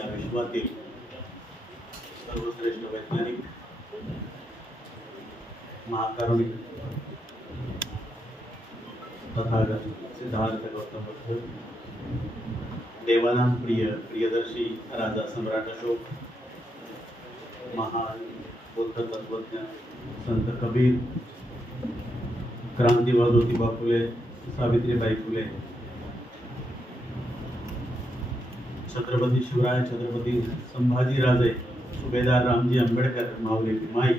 या विश्वातील सर्वश्रेष्ठ वैज्ञानिक महाकारुणिक तथागत सिद्धार्थ गौतम बुद्ध, देवानां प्रिय प्रियदर्शी राजा सम्राट अशोक, महान बुद्ध तत्वज्ञ संत कबीर, क्रांतिवादी ज्योतिबा फुले, सावित्रीबाई फुले, छत्रपती शिवराय, छत्रपती संभाजीराजे, सुभेदार रामजी आंबेडकर, माऊली भीमाई,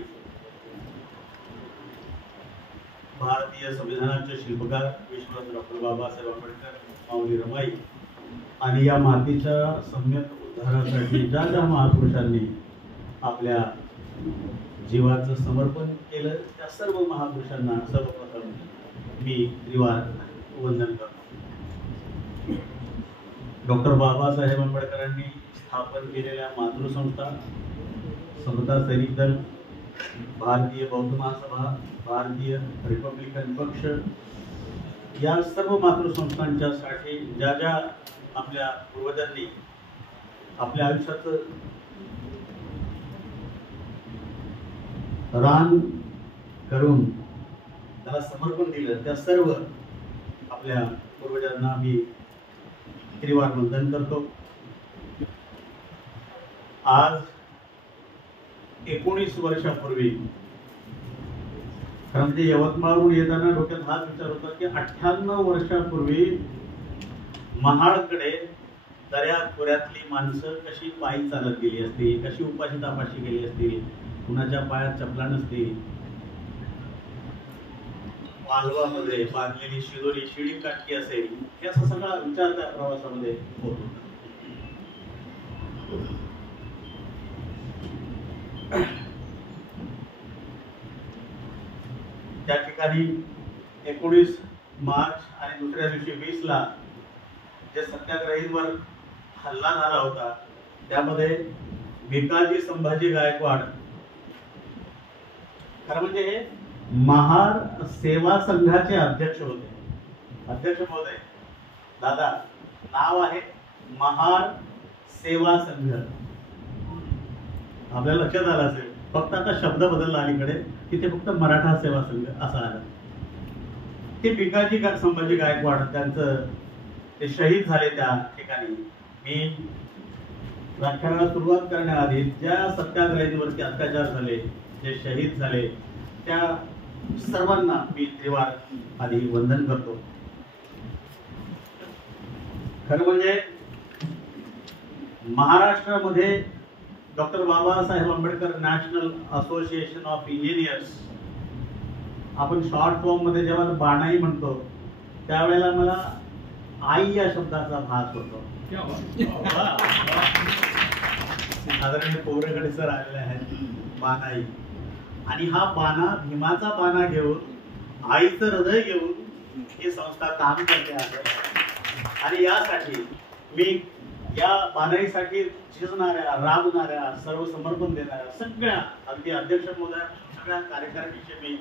भारतीय संविधानाचे शिल्पकार विश्वरत्न डॉक्टर बाबासाहेब आंबेडकर, माऊली रमाई आणि या मातीच्या सम्यक उद्धारासाठी ज्या ज्या महापुरुषांनी आपल्या जीवाचं समर्पण केलं त्या सर्व महापुरुषांना सर्वप्रथम मी त्रिवार वंदन करतो. डॉक्टर बाबासाहेब आंबेडकरांनी स्थापन केलेल्या मातृसंस्था, समता सैनिक दल, भारतीय बौद्ध महासभा, भारतीय रिपब्लिकन पक्ष या सर्व मातृसंस्थांच्या साठी ज्या ज्या आपल्या पूर्वजांनी आपल्या आयुष्याचं रान करून त्याला समर्पण दिलं त्या सर्व आपल्या पूर्वजांना मी त्रिवार वंदन करतो. आज 19 वर्षापूर्वी, खरं म्हणजे यवतमाळहून येताना डोक्यात हाच विचार होता की 98 वर्षापूर्वी महाडकडे दर्या खोऱ्यातली माणसं कशी पायी चालत गेली असतील, कशी उपाशी तापाशी गेली असतील, कुणाच्या पायात चपला नसतील, मालवामध्ये बांधलेली शिदोरी शिडी काटकी असेल, हे असा सगळा विचार त्या प्रवासामध्ये होत होता. त्या ठिकाणी 19 मार्च आणि दुसऱ्या दिवशी 20 ला जे सत्याग्रहींवर हल्ला झाला होता त्यामध्ये भिकाजी संभाजी गायकवाड, खरं म्हणजे हे महार सेवा संघाचे अध्यक्ष होते. अध्यक्ष महोदय, दादा, नाव आहे महार सेवा संघ. आपल्या लक्षात आलं असेल, फक्त आता शब्द बदलला अलीकडे, तिथे फक्त मराठा सेवा संघ असा आला. ते भिकाजी संभाजी गायकवाड त्यांचं ते शहीद झाले. त्या ठिकाणी मी व्याख्यानाला सुरुवात करण्याआधी ज्या सत्याग्रहींवरती अत्याचार झाले, जे शहीद झाले, त्या सर्वांना मी त्रिवार आधी वंदन करतो. खरं म्हणजे महाराष्ट्रामध्ये doctor Babasaheb Ambedkar national association of engineers, आपण शॉर्ट फॉर्म मध्ये जेव्हा बाणाई म्हणतो त्यावेळेला मला आई या शब्दाचा भास होतो. आदरणीय पोवरेकडे सर आलेले आहेत, बाणाई, आणि हा बाणा, भीमाचा बाणा घेऊन, आईचं हृदय घेऊन ही संस्था काम करते आहे. आणि यासाठी मी या बाणाईसाठी झिजणाऱ्या, राबणाऱ्या, सर्व समर्पण देणाऱ्या सगळ्या, अगदी अध्यक्ष महोदय, सगळ्या कार्यकारिणीचे मी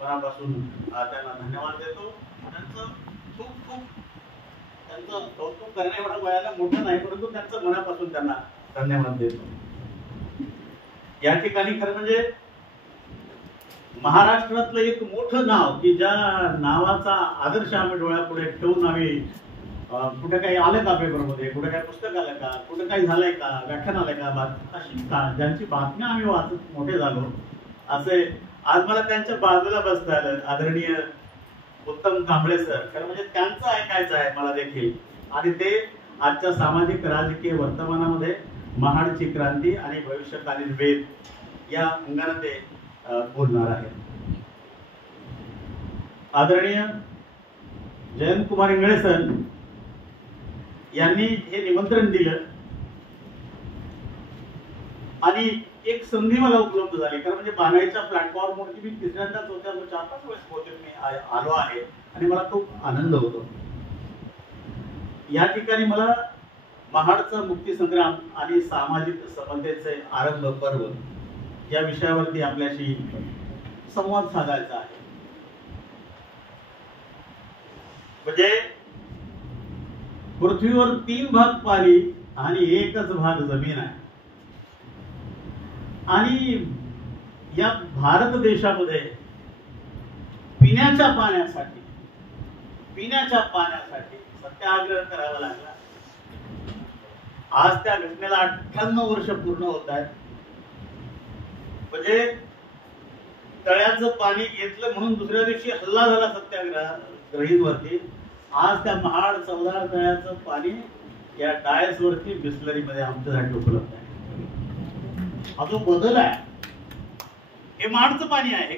मनापासून त्यांना धन्यवाद देतो. त्यांचं खूप खूप त्यांचं कौतुक करणे एवढं वयाला मोठं नाही, परंतु त्यांचं मनापासून त्यांना धन्यवाद देतो. या ठिकाणी खरं म्हणजे महाराष्ट्रातलं एक मोठं नाव की ज्या नावाचा आदर्श आम्ही डोळ्यापुढे ठेवून आम्ही कुठे काही आलं का पेपरमध्ये, कुठे काही पुस्तक आलं का, कुठे काही झालंय का, व्याख्यान आलंय का, अशी ज्यांची बातम्या आम्ही वाचत मोठे झालो, असे आज मला त्यांच्या बाजूला बसता आलं. आदरणीय उत्तम कांबळे सर, खरं म्हणजे त्यांचं ऐकायचं आहे मला देखील, आणि ते आजच्या सामाजिक राजकीय वर्तमानामध्ये महाडची क्रांती आणि भविष्यकालीन वेध या अंगाने ते बोलणार आहे. आदरणीय जयंत कुमार इंगळे सर यांनी हे निमंत्रण दिलं आणि एक संधी मला उपलब्ध झाली. कारण म्हणजे बाणाईच्या प्लॅटफॉर्मवरती मी तिसऱ्यांदाच होत्या, 4-5 वेळेस बहुतेक मी आलो आहे आणि मला खूप आनंद होतो. या ठिकाणी मला महाडचा मुक्तीसंग्राम आणि सामाजिक समतेचे आरंभ पर्व या विषयावरती आपल्याशी संवाद साधायचा आहे. म्हणजे पृथ्वीवर 3 भाग पाणी आणि एकच भाग जमीन आहे. आणि या भारत देशामध्ये पिण्याच्या पाण्यासाठी सत्याग्रह करावा लागला. आज त्या घटनेला 98 वर्ष पूर्ण होत आहेत. म्हणजे तळ्याचं पाणी घेतलं म्हणून दुसऱ्या दिवशी हल्ला झाला सत्याग्रहींवरती. आज त्या महाड चौदार तळ्याचं पाणी या डायस वरती बिस्लरी मध्ये आमच्यासाठी उपलब्ध आहे. हा जो बदल आहे हे महाडचं पाणी आहे. हे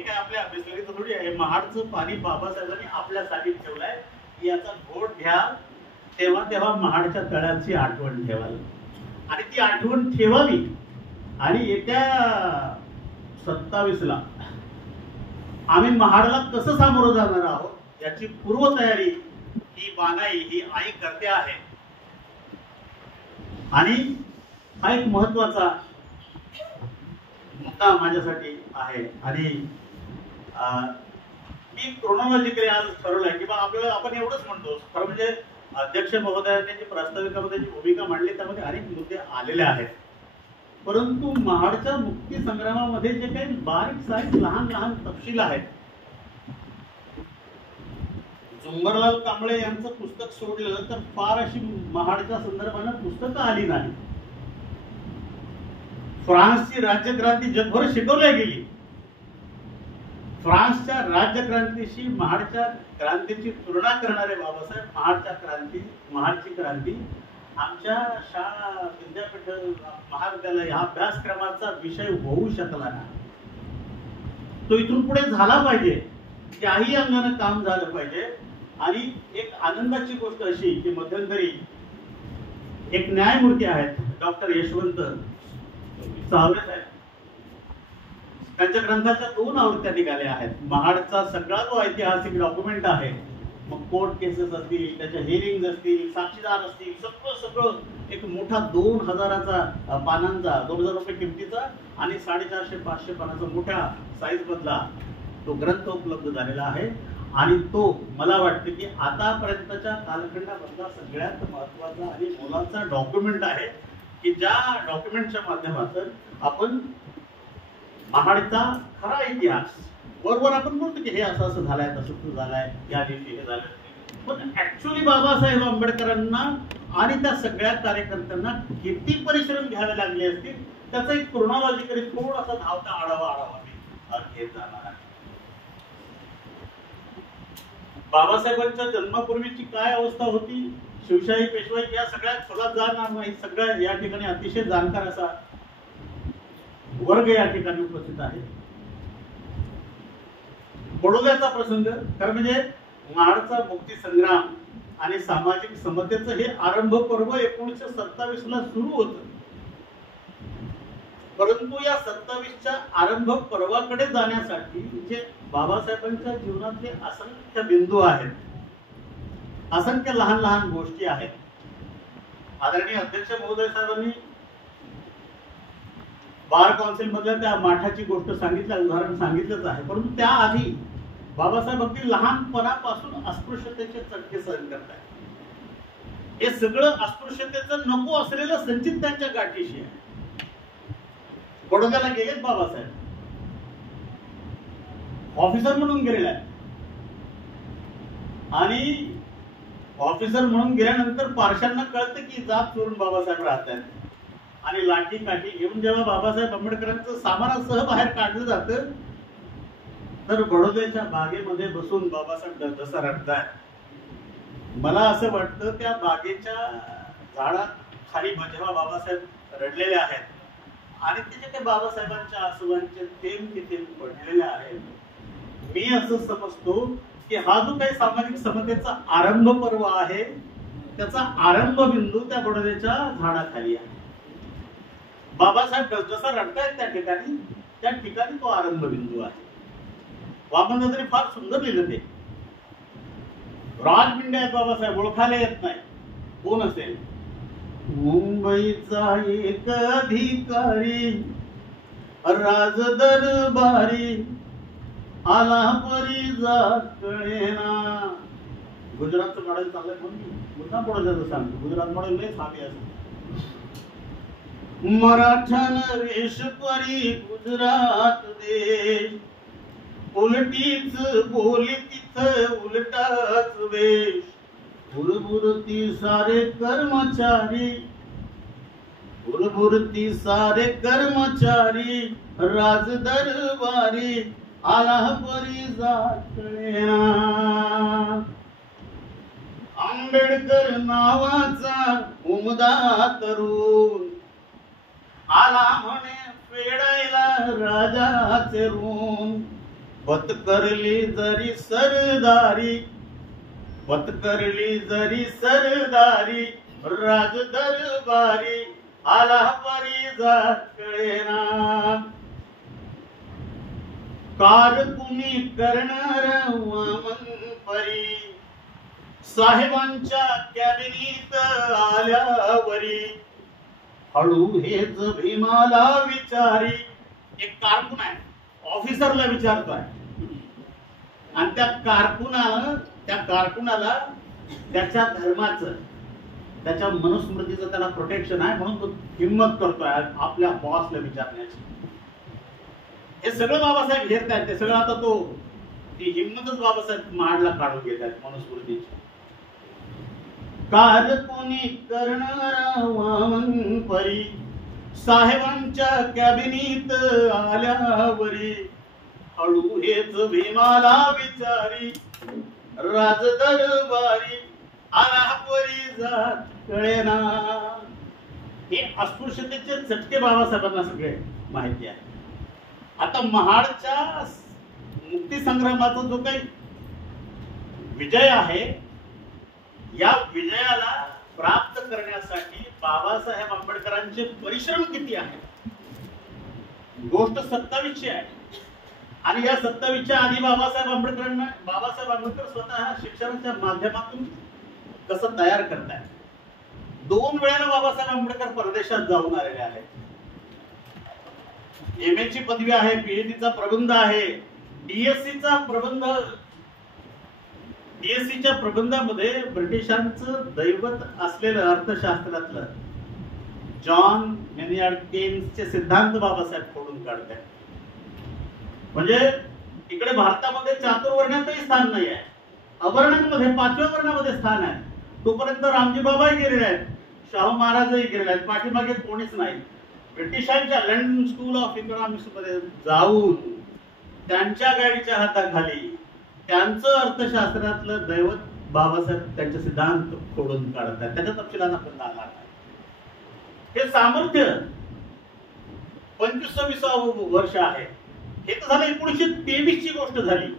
काय आपल्या बिस्लरीचं थोडी आहे. महाडचं पाणी बाबासाहेबांनी आपल्यासाठी ठेवलंय. याचा घोट घ्या, तेव्हा महाडच्या तळ्याची आठवण ठेवाल आणि ती आठवण ठेवावी. आणि येत्या 27ला आम्ही महाडला कसं सामोरं जाणार आहोत याची पूर्वतयारी ही बानाई ही आई करते आहे. आणि हा एक महत्वाचा मुद्दा माझ्यासाठी आहे. आणि मी क्रोनॉलॉजिकली आज ठरवलंय की आपल्याला आपण एवढंच म्हणतो. खरं म्हणजे अध्यक्ष महोदयांनी जी प्रास्ताविकामध्ये जी भूमिका मांडली त्यामध्ये अनेक मुद्दे आलेले आहेत. परंतु महाडच्या मुक्ती संग्रामामध्ये जे काही बारीक सारीक लहान तपशील आहेत, जुंगरलाल कांबळे यांचं पुस्तक सोडलं तर फार अशी महाडच्या संदर्भानं पुस्तकं आली नाही. फ्रान्सची राज्यक्रांती जगभर शिकवली गेली. फ्रान्सच्या राज्यक्रांतीशी महाडच्या क्रांतीची तुलना करणारे बाबासाहेब महाडची क्रांती आमच्या शाळा विद्यापीठ महाविद्यालय ह्या अभ्यासक्रमाचा विषय होऊ शकला नाही. तो इथून पुढे झाला पाहिजे. त्याही अंगाने काम झालं पाहिजे. आणि एक आनंदाची गोष्ट अशी की मध्यंतरी एक न्यायमूर्ती आहेत डॉक्टर यशवंत सावरे साहेब, त्यांच्या ग्रंथाच्या 2 आवृत्त्या निघाल्या आहेत. महाडचा सगळा जो ऐतिहासिक डॉक्युमेंट आहे, मग कोर्ट केसेस असतील, त्याच्या हिअरिंग असतील, साक्षीदार असतील, सगळं एक मोठा 2000 पानांचा 2000 रुपये किमतीचा आणि 450-500 पानाचा मोठ्या साईज मधला तो ग्रंथ उपलब्ध झालेला आहे. आणि तो मला वाटतं की आतापर्यंतच्या कालखंडामधला सगळ्यात महत्वाचा आणि मोलाचा डॉक्युमेंट आहे की ज्या डॉक्युमेंटच्या माध्यमातून आपण महाडचा खरा इतिहास बरोबर आपण बोलतो की हे असं झालंय, तसं झालंय, या दिवशी हे झालं, पण ऍक्च्युअली बाबासाहेब आंबेडकरांना आणि त्या सगळ्या कार्यकर्त्यांना किती परिश्रम घ्यावे लागले असतील त्याचा एक क्रोनॉलॉजिकली थोडासा धावता आढावा मी घेत जाणार आहे. बाबासाहेबांच्या जन्मापूर्वीची काय अवस्था होती, शिवशाही पेशवाई या सगळ्यात खोलात जाणार नाही. सगळ्या या ठिकाणी अतिशय जाणकार असा वर्ग या ठिकाणी उपस्थित आहे. बडोद्याचा प्रसंग खरं म्हणजे महाडचा मुक्ती संग्राम आणि सामाजिक समतेचं हे आरंभ पर्व 1927ला सुरू होतं. परंतु या 27च्या आरंभ पर्वाकडे जाण्यासाठी जे बाबासाहेबांच्या जीवनातले असंख्य बिंदू आहेत, असंख्य लहान गोष्टी आहेत. आदरणीय अध्यक्ष महोदय साहेबांनी बार काउन्सिल मधल्या त्या माठाची गोष्ट उदाहरण सांगितलंच आहे. परंतु त्याआधी बाबासाहेब अगदी लहानपणापासून अस्पृश्यतेचे चटके सहन करतात. हे सगळं अस्पृश्यतेचं नको असलेलं संचित त्यांच्या गाठीशी आहे. बडोद्याला गेलेत बाबासाहेब, ऑफिसर म्हणून गेलेला आहे. आणि ऑफिसर म्हणून गेल्यानंतर पारशांना कळतं की जात चोरून बाबासाहेब राहतात. आणि लाठी काठी घेऊन जेव्हा बाबासाहेब आंबेडकरांचं सामानासह बाहेर काढलं जातं तर बडोद्याच्या बागेमध्ये बसून बाबासाहेब जसं रडतायत. मला असं वाटतं त्या बागेच्या झाडाखाली जेव्हा बाबासाहेब रडलेले आहेत आणि तिथे ते बाबासाहेबांच्या आसुबांचे थेंब तिथे पडलेले आहेत, मी असं समजतो की हा जो काही सामाजिक समतेचा आरंभ पर्व आहे त्याचा आरंभ बिंदू त्या बडोद्याच्या झाडाखाली आहे. बाबासाहेब जसं रडतायत त्या ठिकाणी तो आरंभ बिंदू आहे. वामनदादांनी फार सुंदर लिहिलं ते. राजबिंडे आहेत बाबासाहेब, ओळखायला येत नाही कोण असेल. मुंबईचा एक अधिकारी राजदरबारी आला परी जात कळेना, गुजरातचं मॉडेल चाललंय म्हणून पुन्हा पुढे सांगतो. गुजरात मॉडेल लय साधी असते. मराठा नरेश परी गुजरात देश, उलटीच बोली तिथं उलटाच वेश, बुरबुरती सारे कर्मचारी, बुरबुरती सारे कर्मचारी, राज दरबारी आला परी जातळेना. आंबेडकर नावाचा उमदा तरुण आला म्हणे फेडायला राजाचे ऋण. पत्करली जरी सरदारी, पत्करली जरी सरदारी, राज दरबारी आला परी जातळेना. कारकुनी करणार वामन परी, साहेबांच्या कॅबिनेट आल्यावरी, हळू हेच भीमाला विचारी. एक कारकुन आहे, ऑफिसरला विचारतोय आणि त्या कारकुनाला त्याच्या धर्माचं, त्याच्या मनुस्मृतीचं त्याला प्रोटेक्शन आहे म्हणून तो हिम्मत करतोय आपल्या बॉसला विचारण्याची. हे सगळं बाबासाहेब घेत आहेत. ते सगळं आता ती हिम्मतच बाबासाहेब माडला काढून घेत आहेत मनुस्मृतीची. कारकुनी करणारा वामन परी, साहेबांच्या कॅबिनेट आल्यावरी, हळू हेच भीमाला विचारी, राज दरबारी आला परी जातळेना. हे अस्पृश्यतेचे चटके बाबासाहेबांना सगळे माहिती आहे. आता महाडच्या मुक्ती संग्रामाचा जो काही विजय आहे, या विजयाला प्राप्त करण्यासाठी बाबासाहेब आंबेडकरांचे परिश्रम किती आहेत. गोष्ट 27ची आहे आणि या 27च्या आधी बाबासाहेब आंबेडकर स्वतः शिक्षणाच्या माध्यमातून कसं तयार करतायत. 2 वेळेला बाबासाहेब आंबेडकर परदेशात जाऊन आलेले आहेत. MA ची पदवी आहे, PhD चा प्रबंध आहे, DSCच्या प्रबंधामध्ये ब्रिटिशांचं दैवत असलेलं अर्थशास्त्रातलं जॉन मेनियार्ड केन्सचे सिद्धांत बाबासाहेब फोडून काढतात. म्हणजे इकडे भारतामध्ये चातुर्वर्ण्यातही स्थान नाही आहे, अवर्णांमध्ये 5व्या वर्णामध्ये स्थान आहे. तोपर्यंत रामजी बाबाही गेलेले आहेत, शाहू महाराजही गेलेले आहेत, पाठीमागे कोणीच नाही. ब्रिटिशांच्या लंडन स्कूल ऑफ इकॉनॉमिक्स मध्ये जाऊन त्यांच्या गाडीच्या हाताखाली त्यांचं अर्थशास्त्रातलं दैवत बाबासाहेब त्यांचे सिद्धांत फोडून काढतात. त्याच्या तपशिलात आपण जाणार नाही. हे सामर्थ्य 25-26 वर्ष आहे. हे तर झालं 1923 ची गोष्ट झाली.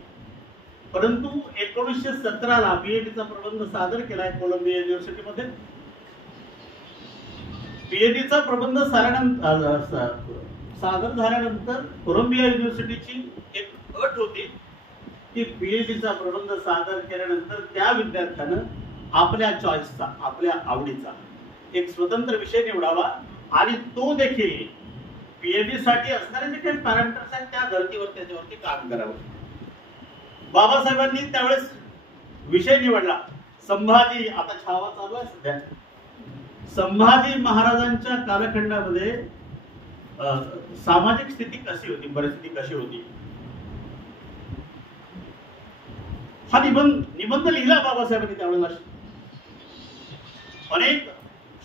परंतु 1917ला PhD चा प्रबंध सादर केलाय कोलंबिया युनिव्हर्सिटीमध्ये. PhD चा प्रबंध सादर झाल्यानंतर कोलंबिया युनिव्हर्सिटीची एक अट होती की PhD चा प्रबंध सादर केल्यानंतर त्या विद्यार्थ्यानं आपल्या चॉईसचा, आपल्या आवडीचा एक स्वतंत्र विषय निवडावा आणि तो देखील PhD साठी असणारे जे काही पॅरामीटर्स आहेत त्या धर्तीवर त्याच्यावरती काम करावं. बाबासाहेबांनी त्यावेळेस विषय निवडला संभाजी. आता छावा चालू आहे सध्या. संभाजी महाराजांच्या कालखंडामध्ये सामाजिक स्थिती कशी होती, परिस्थिती कशी होती, हा निबंध लिहिला बाबासाहेबांनी. त्यावेळेला अनेक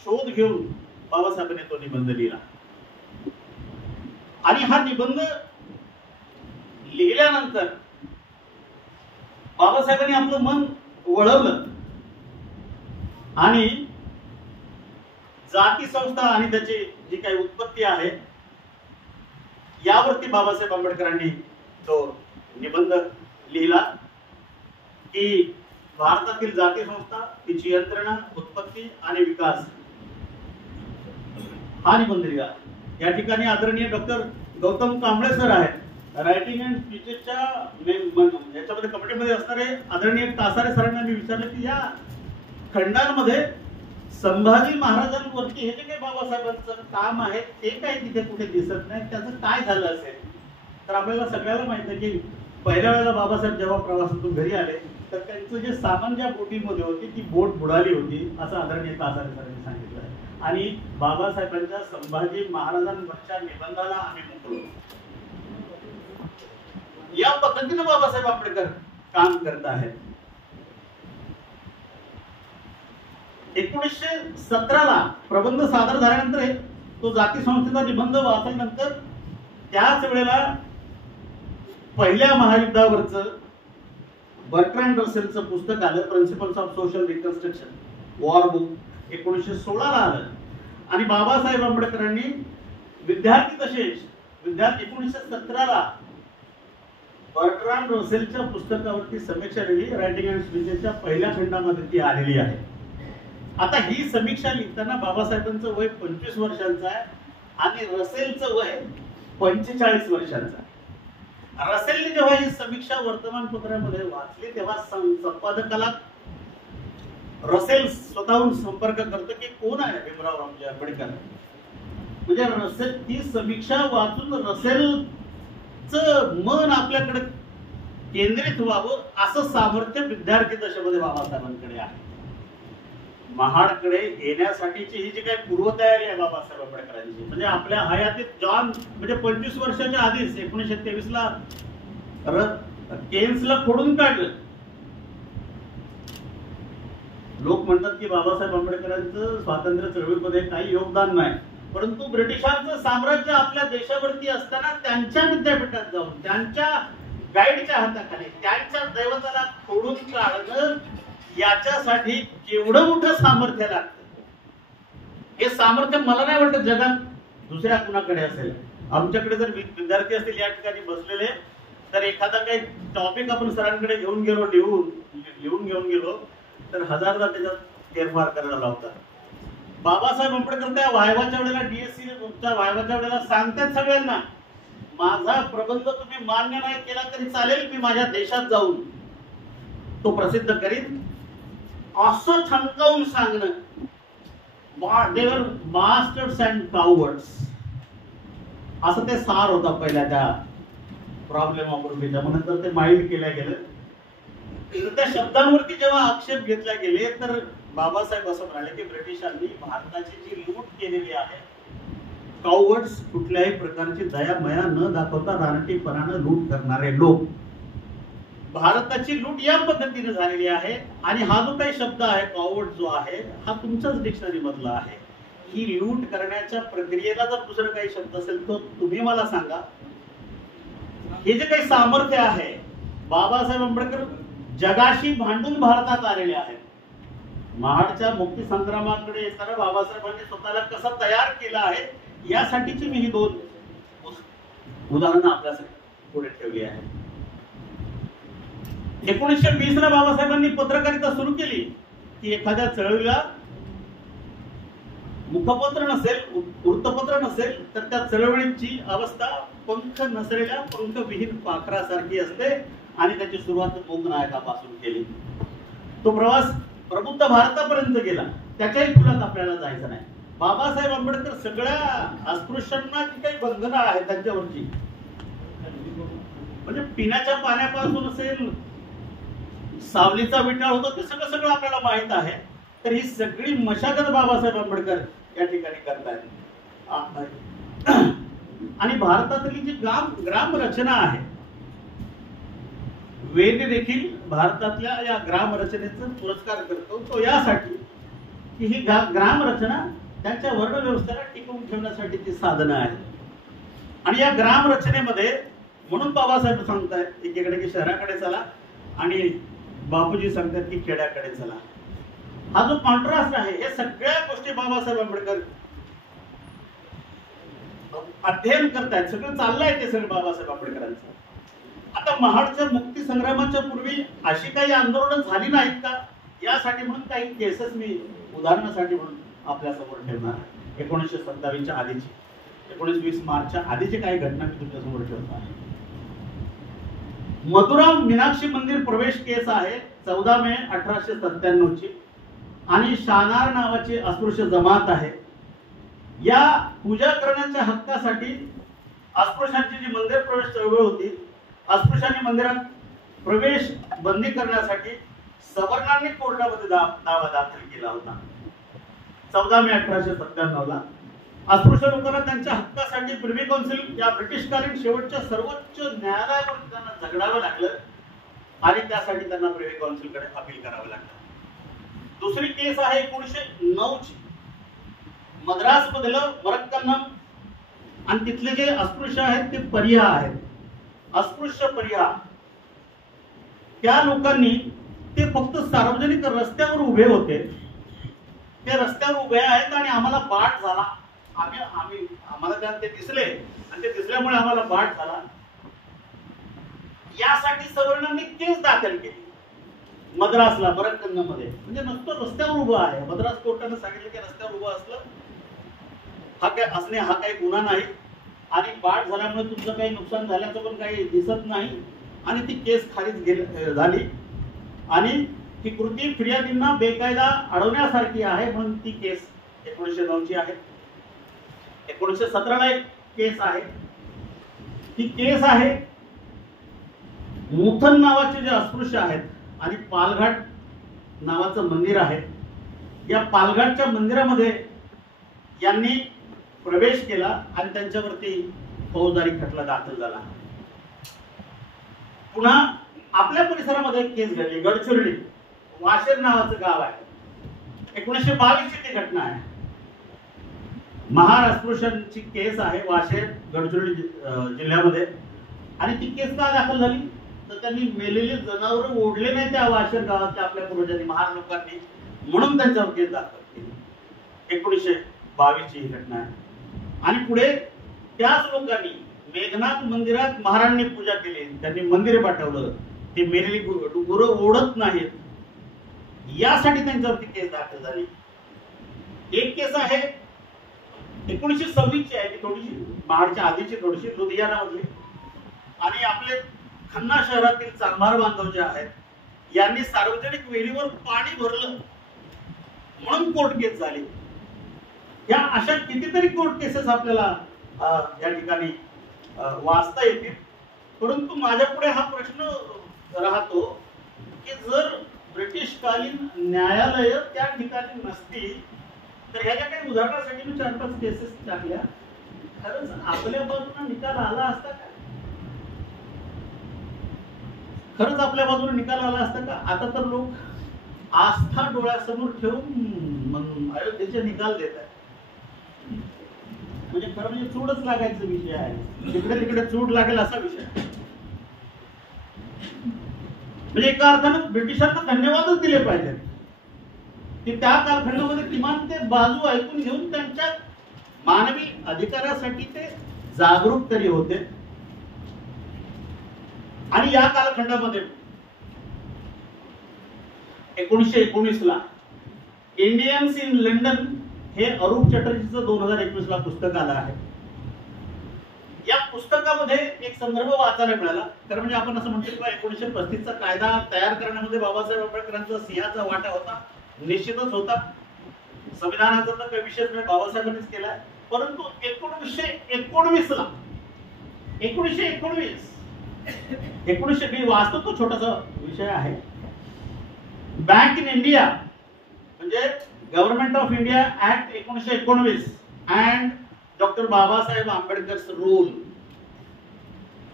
शोध घेऊन बाबासाहेबांनी तो निबंध लिहिला आणि हा निबंध लिहिल्यानंतर बाबासाहेबांनी आपलं मन वळवलं आणि जाती संस्था आणि त्याची जी काही उत्पत्ती आहे यावरती बाबासाहेब आंबेडकरांनी तो निबंध लिहिला की भारतातील जाती संस्था, तिची यंत्रणा, उत्पत्ती आणि विकास, हा निबंध लिहिला. या ठिकाणी आदरणीय डॉक्टर गौतम कांबळे सर आहेत, रायटिंग अँड स्पीचेसच्या याच्यामध्ये कमिटीमध्ये असणारे आदरणीय तासारे सरांना मी विचारलं की या खंडांमध्ये संभाजी महाराजांवरती हे जे काही बाबासाहेबांचं काम आहे ते काही तिथे कुठे दिसत नाही, त्याचं काय झालं असेल. तर आपल्याला सगळ्याला माहिती आहे की पहिल्या वेळेला बाबासाहेब जेव्हा प्रवासातून घरी आले तर त्यांचं जे सामान ज्या बोटीमध्ये होती ती बोट बुडाली होती असं आदरणीय कासारे सरांनी सांगितलं आहे. आणि बाबासाहेबांच्या संभाजी महाराजांवरच्या निबंधाला आम्ही मुकलो. या पद्धतीने बाबासाहेब आंबेडकर काम करत आहेत. 1917ला प्रबंध सादर झाल्यानंतर तो जाती संस्थेचा निबंध वाचल्यानंतर त्याच वेळेला पहिल्या महायुद्धावरचं बर्ट्रँड रसेलचं पुस्तक आलं, principles of social reconstruction, war book, 1916ला आलं. आणि बाबासाहेब आंबेडकरांनी विद्यार्थी तसेच 1917ला बर्ट्रँड रसेलच्या पुस्तकावरती समीक्षा लिहिली. रायटिंग अँड स्पीचेसच्या पहिल्या खंडामध्ये ती आलेली आहे. आता ही समीक्षा लिहिताना बाबासाहेबांचं वय 25 वर्षांचं आहे आणि रसेलचं वय 45 वर्षांचं आहे. रसेलने जेव्हा ही समीक्षा वर्तमानपत्रामध्ये वाचली तेव्हा संपादकाला रसेल स्वतःहून संपर्क करतो की कोण आहे भीमराव रामजी आंबेडकर. म्हणजे रसेल ती समीक्षा वाचून रसेलचं मन आपल्याकडे केंद्रित व्हावं असं सामर्थ्य विद्यार्थी दशेमध्ये बाबासाहेबांकडे आहे. महाडकडे येण्यासाठीची ही जी काही पूर्वतयारी आहे बाबासाहेब आंबेडकरांची, म्हणजे आपल्या हयातीत जॉन म्हणजे 25 वर्षाच्या आधीच 1923ला केन्सला फोडून काढलं. लोक म्हणतात की बाबासाहेब आंबेडकरांचं स्वातंत्र्य चळवळीमध्ये काही योगदान नाही, परंतु ब्रिटिशांचं साम्राज्य आपल्या देशावरती असताना त्यांच्या विद्यापीठात जाऊन त्यांच्या गाईडच्या हाताखाली त्यांच्या दैवताला फोडून काढणं याच्यासाठी केवढं मोठं सामर्थ्य लागतं. हे सामर्थ्य मला नाही वाटत जगात दुसऱ्या कुणाकडे असेल. आमच्याकडे जर विद्यार्थी असतील या ठिकाणी बसलेले तर एखादा काही टॉपिक आपण सरांकडे घेऊन गेलो लिहून घेऊन गेलो तर हजारदा त्याच्यात फेरफार करायला लावतात. बाबासाहेब आंबेडकर त्या वायवाच्या वेळेला DSC वायवाच्या वेळेला सांगतात सगळ्यांना, माझा प्रबंध तुम्ही मान्य नाही केला तरी चालेल, मी माझ्या देशात जाऊन तो प्रसिद्ध करीन असं ठणकावून सांगणं. दे वर मास्टर्स अँड काउवर्ड्स असं ते सार होता पहिल्या त्या प्रॉब्लेम ऑफ रुपीचा. मग नंतर ते माइंड केल्या गेलं. त्या शब्दांवरती जेव्हा आक्षेप घेतले गेले तर बाबासाहेब असं म्हणाले की ब्रिटिशांनी भारताची जी लूट केलेली आहे, काउवर्ड्स कुठल्याही प्रकारची दयामया न दाखवता रानटीपणानं लूट करणारे लोक, भारताची लूट या पद्धतीने झालेली आहे. आणि हा जो काही शब्द आहे काउवर्ड जो आहे हा तुमच्याच डिक्शनरी मधला आहे. ही लूट करण्याच्या प्रक्रियेला जर दुसरा काही शब्द असेल तर तुम्ही मला सांगा. हे जे काही सामर्थ्य आहे, बाबासाहेब आंबेडकर जगाशी भांडून भारतात आलेले आहेत. महाडच्या मुक्ती संग्रामाकडे येताना बाबासाहेबांनी स्वतःला कसं तयार केलं आहे यासाठीची मी ही 2 उदाहरणं आपल्यासाठी पुढे ठेवली आहे. 1920ला बाबासाहेबांनी पत्रकारिता सुरू केली की एखाद्या चळवळीला मुखपत्र नसेल, वृत्तपत्र नसेल तर त्या चळवळीची अवस्था पंख नसलेल्या पंखविहीन पाखरासारखी असते आणि त्याची सुरुवात मूकनायकापासून केली. तो प्रवास प्रबुद्ध भारतापर्यंत गेला. त्याच्याही खुलात आपल्याला जायचं नाही. बाबासाहेब आंबेडकर सगळ्या अस्पृश्यांना जी काही बंधनं आहेत त्यांच्यावरची, म्हणजे पिण्याच्या पाण्यापासून असेल, सावलीचा विटाळ होतो, ते सगळं आपल्याला माहित आहे. तर ही सगळी मशागत बाबासाहेब आंबेडकर या ठिकाणी करतायत. आणि भारतातली जी ग्राम रचना आहे, वेद देखील भारतातल्या या ग्राम रचनेचा पुरस्कार करतो. तो यासाठी की ही ग्राम रचना त्यांच्या वर्ण व्यवस्थेला टिकवून ठेवण्यासाठीची साधनं आहेत. आणि या ग्राम रचनेमध्ये म्हणून बाबासाहेब सांगतायत एकीकडे की शहराकडे चला आणि बापूजी सांगतात की खेड्याकडे चला. हा जो कॉन्ट्रास्ट आहे, हे सगळ्या गोष्टी बाबासाहेब आंबेडकर अध्ययन करतायत. सगळं चाललंय ते सगळं बाबासाहेब आंबेडकरांचं. आता महाडच्या मुक्ती संग्रामाच्या पूर्वी अशी काही आंदोलनं झाली नाहीत का, यासाठी म्हणून काही केसेस मी उदाहरणासाठी म्हणून आपल्या समोर ठेवणार. 1927च्या आधीची, 19-20 मार्चच्या आधीची काही घटना मी तुमच्या समोर ठेवणार आहे. मथुरा मीनाक्षी मंदिर प्रवेश केस आहे 14 मे 1897ची. आणि शानार नावाची अस्पृश्य जमात आहे. या पूजा करण्याच्या हक्कासाठी अस्पृश्यांची जी मंदिर प्रवेश चळवळ होती, अस्पृश्यांनी मंदिरात प्रवेश बंदी करण्यासाठी सवर्णांनी कोर्टामध्ये दावा दाखल केला होता 14 मे 1897 ला. अस्पृश्य लोकांना त्यांच्या हक्कासाठी प्रिव्ही काउन्सिल या ब्रिटिशकालीन शेवटच्या सर्वोच्च न्यायालयावर त्यांना झगडावं लागलं आणि त्यासाठी त्यांना प्रिव्ही काउन्सिलकडे अपील करावं लागलं. दुसरी केस आहे 1909 ची. मद्रास मधलं मरक्कन्नम आणि तिथले जे अस्पृश्य आहेत ते परिहा आहेत. अस्पृश्य परिहा त्या लोकांनी ते फक्त सार्वजनिक रस्त्यावर उभे होते. ते रस्त्यावर उभे आहेत आणि आम्हाला बाट झाला. आम्हाला ते दिसले आणि ते दिसल्यामुळे आम्हाला बाट झाला. यासाठी सवर्णांनी केस दाखल केली मद्रासला मरक्कन्नम मध्ये. म्हणजे नुसतं रस्त्यावर उभं आहे. मद्रास कोर्टाने सांगितलं की रस्त्यावर उभं असलं हा काही गुन्हा नाही आणि बाट झाल्यामुळे तुमचं काही नुकसान झाल्याचं पण काही दिसत नाही आणि ती केस खारिज झाली. आणि ही कृती फिर्यादींना बेकायदा अडवण्यासारखी आहे म्हणून ती केस 1909 ची आहे. 1917 ला एक केस आहे. ती केस आहे मुथन नावाचे जे अस्पृश्य आहेत आणि पालघाट नावाचं मंदिर आहे. या पालघाटच्या मंदिरामध्ये यांनी प्रवेश केला आणि त्यांच्यावरती फौजदारी खटला दाखल झाला. पुन्हा आपल्या परिसरामध्ये एक केस घडली. गडचिरोली वाशेर नावाचं गाव आहे. 1922 ची ती घटना आहे. महार अस्पृश्यांची केस आहे वाशेर गडचिरोली जिल्ह्यामध्ये. आणि ती केस का दाखल झाली तर त्यांनी मेलेले जनावर ओढले नाही त्या वाशेर गावातल्या आपल्या पूर्वजांनी महार लोकांनी म्हणून त्यांच्यावर केस दाखल केली. 1922 ची ही घटना आहे. आणि पुढे त्याच लोकांनी मेघनाथ मंदिरात महाराजांनी पूजा केली. त्यांनी मंदिर पाठवलं. ते मेलेली गुरं ओढत नाहीत यासाठी त्यांच्यावरती केस दाखल झाली. एक केस आहे 1926 ची आहे. ती थोडीशी महाडच्या आधीची थोडीशी लुधियाना मधली. आणि आपले खन्ना शहरातील चांभार बांधव जे आहेत यांनी सार्वजनिक विहिरीवर पाणी भरलं म्हणून कोर्ट केस झाली. या अशा कितीतरी कोर्ट केसेस आपल्याला या ठिकाणी वाचता येतील. परंतु माझ्या पुढे हा प्रश्न राहतो की जर ब्रिटिशकालीन न्यायालय त्या ठिकाणी नसती तर ह्याच्या काही उदाहरणासाठी मी 4-5 केसेस टाकल्या. खरंच आपल्या बाजूने निकाल आला असता का? खरंच आपल्या बाजूने निकाल आला असता का? आता तर लोक आस्था डोळ्यासमोर ठेवून अयोध्येचे निकाल देत आहेत. म्हणजे खरं म्हणजे चूडच लागायचा विषय आहे. तिकडे तिकडे चूड लागेल असा विषय आहे. म्हणजे एका अर्थानं ब्रिटिशांना धन्यवादच दिले पाहिजेत की त्या कालखंडामध्ये किमान ते बाजू ऐकून घेऊन त्यांच्या मानवी अधिकारासाठी ते जागरूक तरी होते. आणि या कालखंडामध्ये 1919 ला इंडियन्स इन लंडन हे अरूप चटर्जीचं 2021 ला पुस्तक आलं आहे. या पुस्तकामध्ये एक संदर्भ वाचायला मिळाला. तर म्हणजे आपण असं म्हणतो की 1935 चा कायदा तयार करण्यामध्ये बाबासाहेब आंबेडकरांचा सिंहाचा वाटा होता. निश्चितच होता. संविधानाचा तर काही विषय नाही, बाबासाहेबांनीच केलाय. परंतु 1919 ला 1919 मी वाचतो तो छोटासा विषय आहे. बँक इन इंडिया म्हणजे government of India act 1919 and doctor Babasaheb Ambedkar rule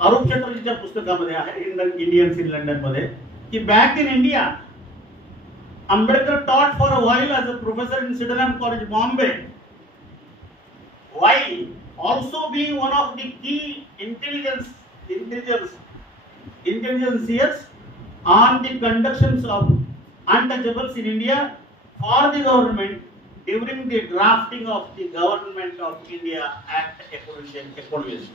Arup चटर्जीच्या पुस्तकामध्ये आहे इंडियन्स इन लंडन मध्ये की bank in India Ambedkar taught for a while as a professor in Sydenham College, Bombay, while also being one of the key intelligenceers on the conductions of untouchables in India for the government during the drafting of the Government of India Act 1919.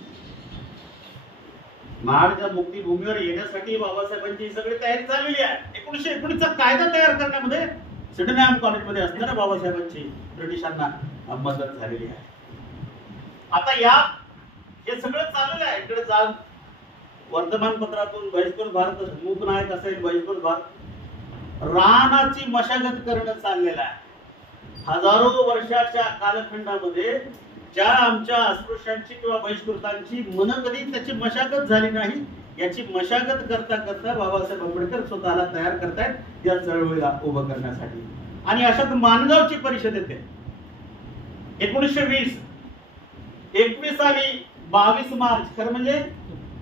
महाडच्या मुक्तीभूमीवर येण्यासाठी बाबासाहेबांची सगळी तयारी झालेली आहे. 1919 चा कायदा तयार करण्यामध्ये सिडनहॅम कॉलेजमध्ये असणाऱ्या बाबासाहेबांची ब्रिटिशांना मदत झालेली आहे. आता हे सगळं चाललेलं आहे. इकडे जाऊन वर्तमानपत्रातून बहिष्कृत भारत मूकनायक असेल, बहिष्कृत भारत रानाची मशागत करणं चाललेलं आहे. हजारो वर्षाच्या कालखंडामध्ये ज्या आमच्या अस्पृश्यांची किंवा बहिष्कृतांची मन कधी त्याची मशागत झाली नाही, याची मशागत करता करता बाबासाहेब आंबेडकर स्वतःला तयार करतायत या चळवळीला उभं करण्यासाठी. आणि अशात माणगावची परिषद येते 1920. 21 आली 22 मार्च, खरं म्हणजे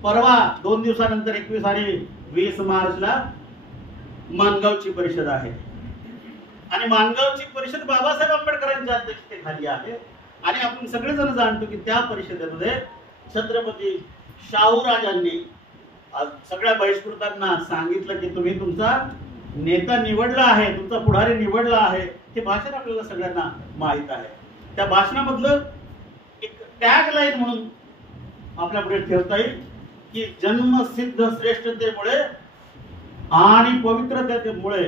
परवा 2 दिवसानंतर 21 आणि 20 मार्चला माणगावची परिषद आहे. आणि माणगावची परिषद बाबासाहेब आंबेडकरांच्या अध्यक्षतेखाली आहे. आणि आपण सगळेजण जाणतो की त्या परिषदेमध्ये छत्रपती शाहूराजांनी सगळ्या बहिष्कृतांना सांगितलं की तुम्ही तुमचा नेता निवडला आहे, तुमचा पुढारी निवडला आहे. हे भाषण आपल्याला सगळ्यांना माहित आहे. त्या भाषणामधलं एक टॅग लाईन म्हणून आपल्या पुढे ठेवता येईल की जन्मसिद्ध श्रेष्ठतेमुळे आणि पवित्रतेमुळे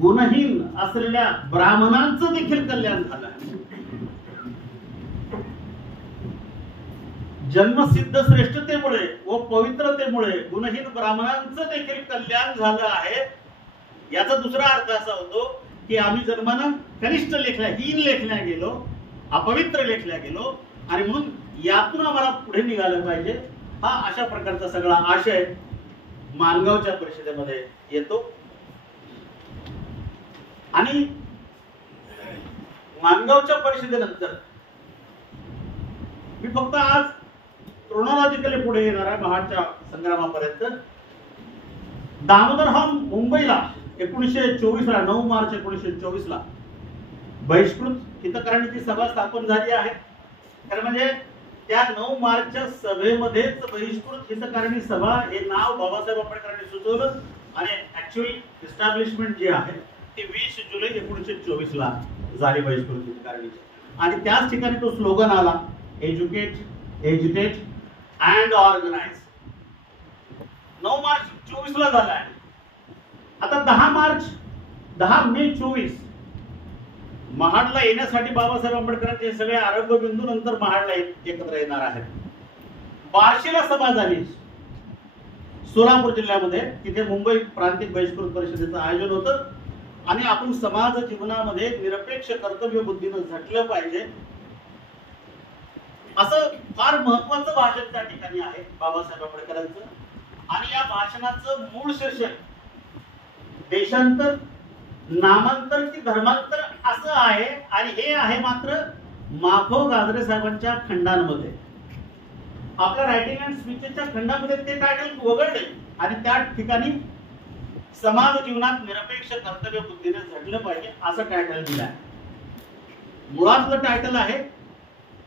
गुणहीन असलेल्या ब्राह्मणांचं देखील कल्याण झालं. जन्मसिद्ध श्रेष्ठतेमुळे व पवित्रतेमुळे गुणहीन ब्राह्मणांचं देखील कल्याण झालं आहे. याचा दुसरा अर्थ असा होतो की आम्ही जन्मानं कनिष्ठ हीन लेखल्या गेलो, अपवित्र लेखल्या गेलो आणि म्हणून यातून आम्हाला पुढे निघालं पाहिजे. हा अशा प्रकारचा सगळा आशय माणगावच्या परिषदेमध्ये येतो. आणि माणगावच्या परिषदेनंतर मी फक्त आज क्रोनॉलॉजिकली पुढे येणार आहे महाडच्या संग्रामापर्यंत. दामोदर हा मुंबईला 1924 ला 9 मार्च 1924 ला बहिष्कृत हितकारणीची सभा स्थापन झाली आहे. खरं म्हणजे त्या 9 मार्चच्या सभेमध्येच बहिष्कृत हितकारणी सभा हे नाव बाबासाहेब आंबेडकरांनी सुचवलं. आणि ऍक्च्युअली एस्टॅब्लिशमेंट जी आहे ती 20 जुलै 1924 ला झाली बहिष्कृत हितकारणीची. आणि त्याच ठिकाणी तो स्लोगन आला, एज्युकेट, एज्युटेट अँड ऑर्गनाइज. 9 मार्च 24 ला झाला आहे. आता 10 मे 24 महाडला येण्यासाठी बाबासाहेब आंबेडकरांचे सगळे आरंभ बिंदू नंतर महाडला एकत्र येणार आहेत. बार्शीला सभा झाली सोलापूर जिल्ह्यामध्ये, तिथे मुंबई प्रांतिक बहिष्कृत परिषदेचं आयोजन होतं. आणि आपण समाज जीवनामध्ये निरपेक्ष कर्तव्य बुद्धीनं झटलं पाहिजे असं फार महत्वाचं भाषण त्या ठिकाणी आहे बाबासाहेब आंबेडकरांचं. आणि या भाषणाचं मूळ शीर्षक देशांतर, नामांतर की धर्मांतर असं आहे. आणि हे आहे मात्र माफो गाजरे साहेबांच्या खंडांमध्ये, आपल्या रायटिंग अँड स्पीचच्या खंडामध्ये ते टायटल वगळले. आणि त्या ठिकाणी समाज जीवनात निरपेक्ष कर्तव्य बुद्धीने झटलं पाहिजे असं टायटल दिलं आहे. मुळातलं टायटल आहे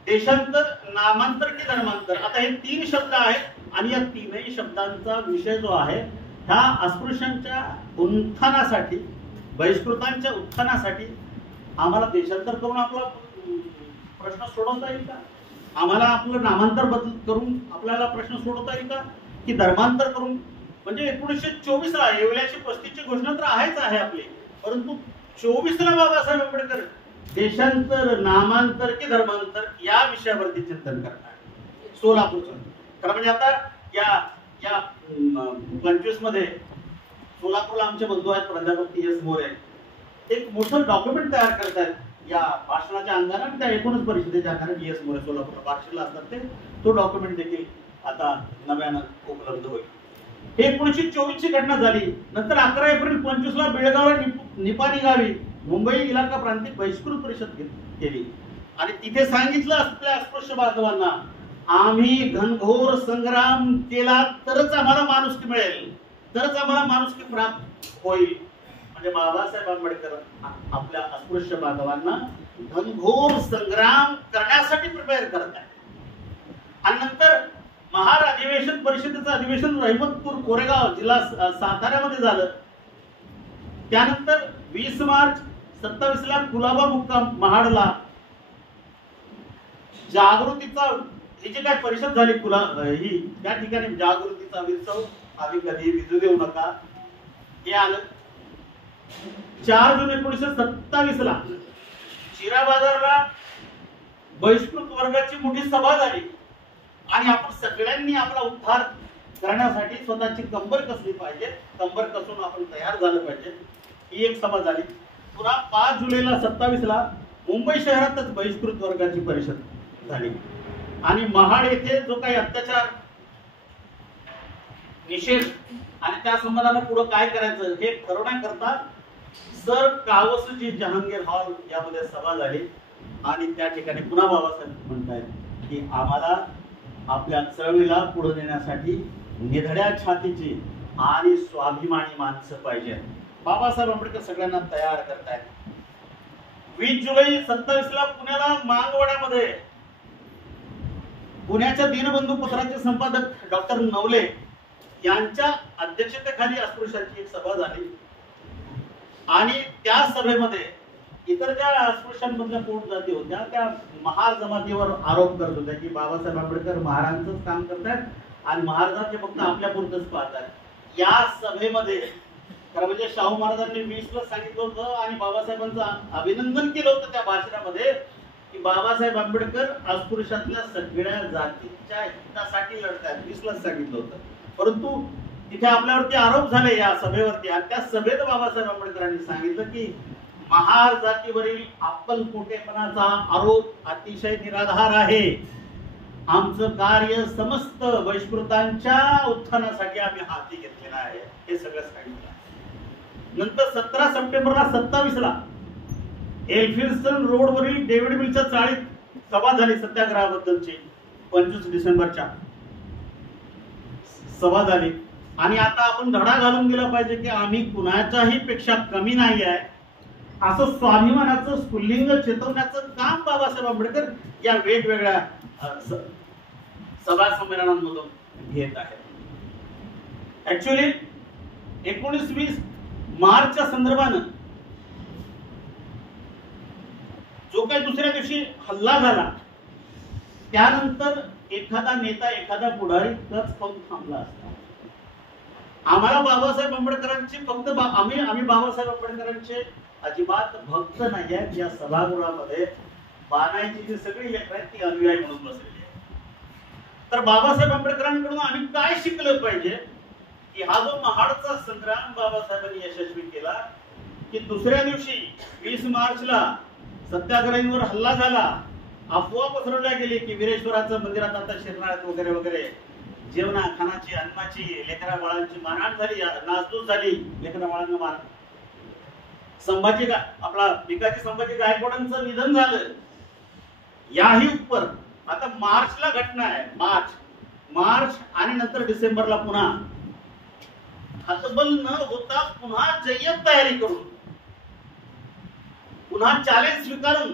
देशांतर, नामांतर की धर्मांतर. आता हे 3 शब्द आहेत आणि या 3ही शब्दांचा विषय जो आहे ह्या अस्पृश्यांच्या उत्थानासाठी, बहिष्कृतांच्या उत्थानासाठी आम्हाला देशांतर करून आपला प्रश्न सोडवता येईल का? आम्हाला आपलं नामांतर करून आपल्याला प्रश्न सोडवता येईल का? की धर्मांतर करून? म्हणजे 1924 ला येवल्याची 35 ची घोषणा तर आहेच आहे आपली, परंतु 24 ला बाबासाहेब आंबेडकर देशांतर, नामांतर की धर्मांतर या विषयावरती चिंतन करतात सोलापूरचं. तर म्हणजे आता या 25 मध्ये सोलापूरला आमचे बंधू आहेत प्राध्यापक TS मोरे, एक मोठं डॉक्युमेंट तयार करतात या भाषणाच्या अंगाने आणि त्या एकूणच परिषदेच्या अंगाने. TS मोरे सोलापूरला बार्शीला असतात ते, तो डॉक्युमेंट देखील आता नव्यानं उपलब्ध होईल. हे 1924 ची घटना झाली. नंतर 11 एप्रिल 25 ला बेळगावला निपाणी गावी मुंबई इलाका प्रांतिक बहिष्कृत परिषद केली. आणि तिथे सांगितलं आपल्या अस्पृश्य बांधवांना, आम्ही घनघोर संग्राम केला तरच आम्हाला माणुसकी मिळेल, तरच आम्हाला माणुसकी प्राप्त होईल. म्हणजे बाबासाहेब आंबेडकर आपल्या अस्पृश्य बांधवांना घनघोर संग्राम करण्यासाठी प्रिपेअर करत आहे. आणि नंतर महाड अधिवेशन परिषदेचं अधिवेशन रहिमतपूर कोरेगाव जिल्हा साताऱ्यामध्ये झालं. त्यानंतर 20 मार्च 27 ला कुलाबा मुक्काम महाडला जागृतीचा ही जी काय परिषद झाली ही त्या ठिकाणी जागृतीचा विसव आम्ही कधी विजू देऊ नका हे आलं. 4 जून 1927 ला शिरा बाजारला बहिष्कृत वर्गाची मोठी सभा झाली. आणि आपण सगळ्यांनी आपला उद्धार करण्यासाठी स्वतःची कंबर कसली पाहिजे, कंबर कसून आपण तयार झालं पाहिजे, ही एक सभा झाली. पुन्हा 5 जुलैला 27 ला मुंबई शहरातच बहिष्कृत वर्गाची परिषद झाली आणि महाड येथे जो काही अत्याचार निषेध आणि त्या संबंधाने पुढे काय करायचं हे ठरवण्याकरता सर कावसजी जहांगीर हॉल यामध्ये सभा झाली आणि त्या ठिकाणी पुन्हा बाबासाहेब म्हणतायत की आम्हाला आपल्या चळवळीला पुढे नेण्यासाठी निधड्या छातीची आणि स्वाभिमानी माणसं पाहिजे. बाबासाहेब आंबेडकर सगळ्यांना तयार करतायत. 20 जुलै 27 ला पुण्याला मांगवड्यामध्ये पुण्याच्या दीनबंधू पत्राचे संपादक डॉक्टर नवले यांच्या अध्यक्षतेखाली अस्पृश्यांची एक सभा झाली आणि त्या सभेमध्ये इतर ज्या अस्पृश्यांमधल्या पोट जाती होत्या त्या महार जमातीवर आरोप करत होत्या की बाबासाहेब आंबेडकर महाराजांचंच काम करतात आणि महाराजांचे फक्त आपल्या पुरतच पाहतात. या सभेमध्ये खरं म्हणजे शाहू महाराजांनी 20 ला सांगितलं होतं आणि बाबासाहेबांचं अभिनंदन केलं होतं त्या भाषणामध्ये की बाबासाहेब आंबेडकर अस्पृश्यातल्या सगळ्या जातीच्या हितासाठी लढतात. 20 ला सांगितलं होतं. परंतु तिथे आपल्यावरती आरोप झाले या सभेवरती आणि त्या सभेत बाबासाहेब आंबेडकरांनी सांगितलं की महार जातीवरील अक्कलकोटेपणाचा आरोप अतिशय निराधार आहे. आमचं कार्य समस्त बहिष्कृतांच्या उत्थानासाठी आम्ही हाती घेतलेलं आहे हे सगळं सांगितलं. नंतर 17 सप्टेंबरला 27 ला एल्फिन्स्टन रोडवरील डेव्हिड मिलच्या चाळीत सभा झाली सत्याग्रहाबद्दलची. 25 डिसेंबरच्या सभा झाली आणि आता आपण धडा घालून दिला पाहिजे की आम्ही कुणाच्याही पेक्षा कमी नाही आहे असं स्वाभिमानाचं स्फुल्लिंग चेतवण्याचं काम बाबासाहेब आंबेडकर या वेगवेगळ्या सभा संमेलनांमधून घेत आहेत. ऍक्च्युअली 19-20 मार्चच्या संदर्भानं जो काही दुसऱ्या दिवशी हल्ला झाला त्यानंतर एखादा नेता एखादा पुढारी कच खाऊन थांबला असता. आम्हाला बाबासाहेब आंबेडकरांची फक्त आम्ही बाबासाहेब आंबेडकरांचे अजिबात भक्त नाही आहेत. या सभागृहामध्ये बाणाची जी सगळी लेकरं आहेत ती अनुयायी म्हणून बसलेली आहे. तर बाबासाहेब आंबेडकरांकडून आम्ही काय शिकलं पाहिजे की हा जो महाडचा संग्राम बाबासाहेबांनी यशस्वी केला की दुसऱ्या दिवशी 20 मार्चला सत्याग्रहींवर हल्ला झाला. अफवा पसरवल्या गेली की वीरेश्वराचं मंदिरात आता शिरणार वगैरे वगैरे. जेवणा खानाची अन्नाची लेकरा बाळांची मारहाण झाली नासधूस झाली. लेकरा बाळांना मार संभाजी आपला भिकाजी संभाजी गायकवाडांचं निधन झालं. याही उपर आता मार्चला घटना आहे. मार्च आणि नंतर डिसेंबरला पुन्हा हतबल न होता पुन्हा जय्यत तयारी करून पुन्हा चॅलेंज स्वीकारून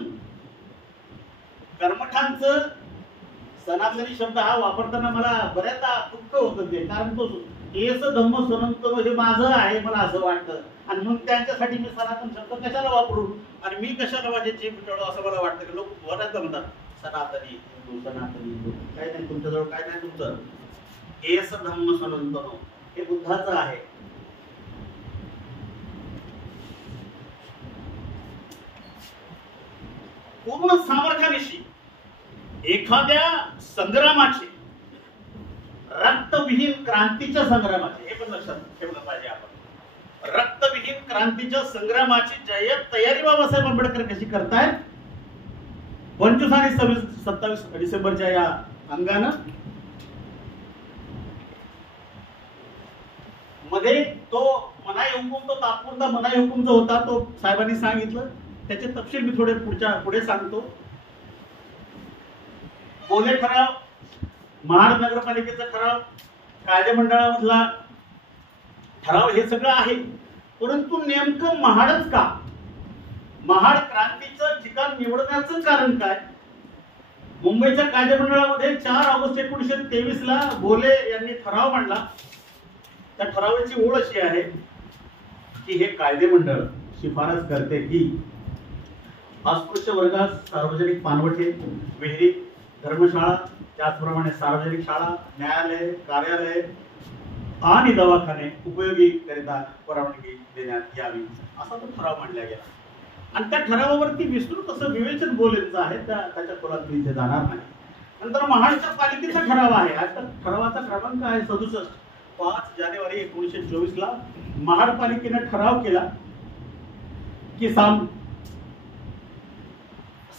कर्मठांचं सनातनी शब्द हा वापरताना मला बऱ्याचदा दुःख होतं ते. कारण तो एस धम्म सनंत हे माझं आहे मला असं वाटतं आणि म्हणून त्यांच्यासाठी मी सनातन शब्द कशाला वापरू आणि मी कशाला माझे जीभ टळू असं मला वाटतं की लोक बऱ्याचदा म्हणतात सनातनी हिंदू काय नाही तुमच्याजवळ काय नाही तुमचं. एस धम्म सनंत हे बुद्धाचं आहे. पूर्ण सामर्थ्यानिशी एखाद्या संग्रामाचे रक्तविहीन क्रांतीच्या संग्रामाचे हे पण लक्षात ठेवलं पाहिजे आपण. रक्तविहीन क्रांतीच्या संग्रामाची जय्यत तयारी बाबासाहेब आंबेडकर कशी करतायत 25 आणि 27 डिसेंबरच्या या अंगानं. मध्ये तो मनाई हुकूम तो तात्पुरता मनाई हुकूम जो होता तो साहेबांनी सांगितलं. त्याचे तपशील मी थोडे पुढे सांगतो. बोले ठराव, महाड नगरपालिकेचा ठराव, कायदेमंडळामधला ठराव हे सगळं आहे. परंतु नेमकं महाडच का? महाड क्रांतीचं ठिकाण निवडण्याचं कारण काय? मुंबईच्या कायदेमंडळामध्ये 4 ऑगस्ट 1923 ला बोले यांनी ठराव मांडला. त्या ठरावाची ओळ अशी आहे की हे कायदेमंडळ शिफारस करते की अस्पृश्य वर्गास सार्वजनिक पाणवठे, विहिरी, धर्मशाळा, त्याचप्रमाणे सार्वजनिक शाळा, न्यायालय, कार्यालय आणि दवाखाने उपयोगी करिता परवानगी देण्यात यावी असा तो ठराव मांडला गेला. आणि त्या ठरावावरती विस्तृत असं विवेचन बोलायचं आहे. त्याच्या खोलात मी इथे जाणार नाही. नंतर महाडच्या पालिकेचा ठराव आहे. आता ठरावाचा क्रमांक आहे 67. 5 जानेवारी 1924 ला महाडपालिकेने ठराव केला की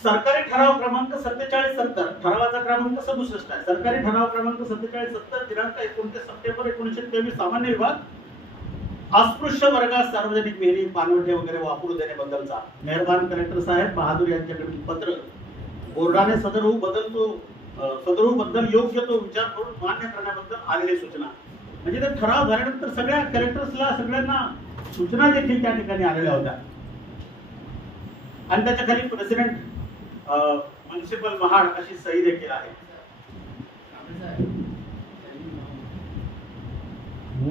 सरकारी ठराव क्रमांक 4770, ठरावाचा क्रमांक 67 आहे. सरकारी ठराव क्रमांक 4770 दिनांक 29 सप्टेंबर 1923 सामान्य विभाग, अस्पृश्य वर्गास सार्वजनिक विहिरी पाणवठे वगैरे वापरू देण्याबद्दलचा मेहरबान कलेक्टर साहेब बहादूर यांच्याकडे पत्र. बोर्डाने सदर बद्दल योग्य तो विचार करून मान्य करण्याबद्दल आलेली सूचना. म्हणजे ते ठराव झाल्यानंतर सगळ्या कलेक्टर्सला सगळ्यांना सूचना देखील त्या ठिकाणी आलेल्या होत्या. आणि त्याच्या खाली प्रेसिडेंट म्युनिसिपल महाड अशी सही देखील आहे.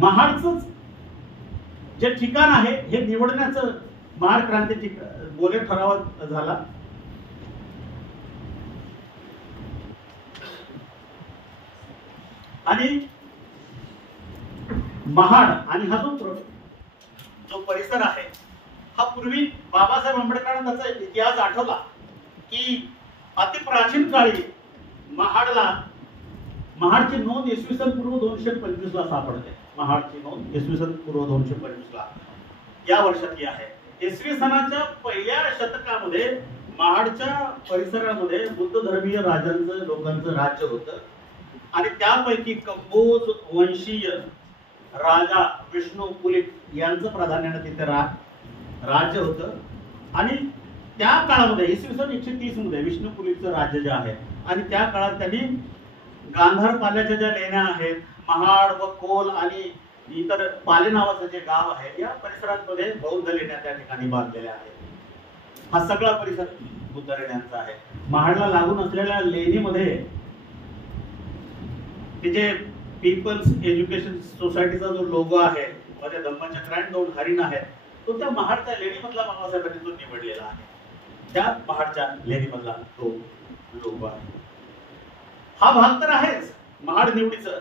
महाडचं जे ठिकाण आहे हे निवडण्याचं महाड क्रांती बोले ठरावात झाला. आणि महाड आणि हा जो परिसर आहे हा पूर्वी बाबासाहेब आंबेडकरांना त्याचा इतिहास आठवला की अति प्राचीन काळी महाडची नोंद इसवी सन पूर्व 225 ला सापडते. महाडची नोंद इसवी सन पूर्व 225 ला या वर्षातली आहे. इसवी सनाच्या पहिल्या शतकामध्ये महाडच्या परिसरामध्ये बुद्ध धर्मीय राजांचं लोकांचं राज्य होतं. आणि त्यापैकी कंबोज वंशीय राजा विष्णू पुलिक यांचं प्राधान्याने तिथे राज्य होतं. आणि त्या काळामध्ये इसवी सन 130 मध्ये विष्णू पुलिकचं राज्य जे आहे आणि त्या काळात त्यांनी गांधार पाल्याच्या ज्या लेण्या आहेत, महाड व कोल आणि इतर पाले नावाचं जे गाव आहे या परिसरांमध्ये बौद्ध लेण्या त्या ठिकाणी बांधलेल्या आहेत. हा सगळा परिसर बुद्ध लेण्यांचा आहे. महाडला लागून असलेल्या लेणीमध्ये तिचे पीपल्स एज्युकेशन सोसायटीचा जो लोगो आहे, मध्ये धम्मचक्र आणि 2 हरिण आहेत, तो त्या महाडच्या लेणीमधला बाबासाहेबांनी तो निवडलेला आहे. त्या महाडच्या लेणीमधला तो लोगो आहे. हा भाग तर आहेच महाड निवडीचं.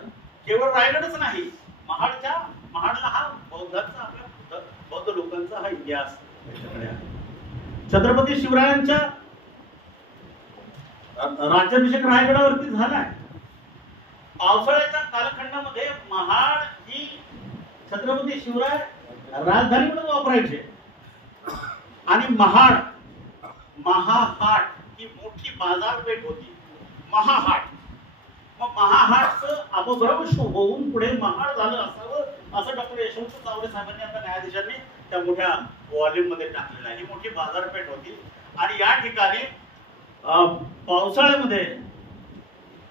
केवळ रायगडच नाही, महाडला हा बौद्धांचा आपल्या बौद्ध लोकांचा हा इतिहास त्याच्याकडे आहे. छत्रपती शिवरायांच्या राज्याभिषेक रायगडावरती झालाय. पावसाळ्याच्या कालखंडामध्ये महाड ही छत्रपती शिवराय राजधानी म्हणून वापरायचे. आणि महाहाट ही मोठी बाजारपेठ होती. महाहाट, मग महाहाटचं अपभ्रंश होऊन पुढे महाड झालं असावं असं डॉक्टर यशवंत चावरे साहेबांनी आता न्यायाधीशांनी त्या मोठ्या व्हॉल्यूम मध्ये टाकलेलं आहे. ही मोठी बाजारपेठ होती. आणि या ठिकाणी पावसाळ्यामध्ये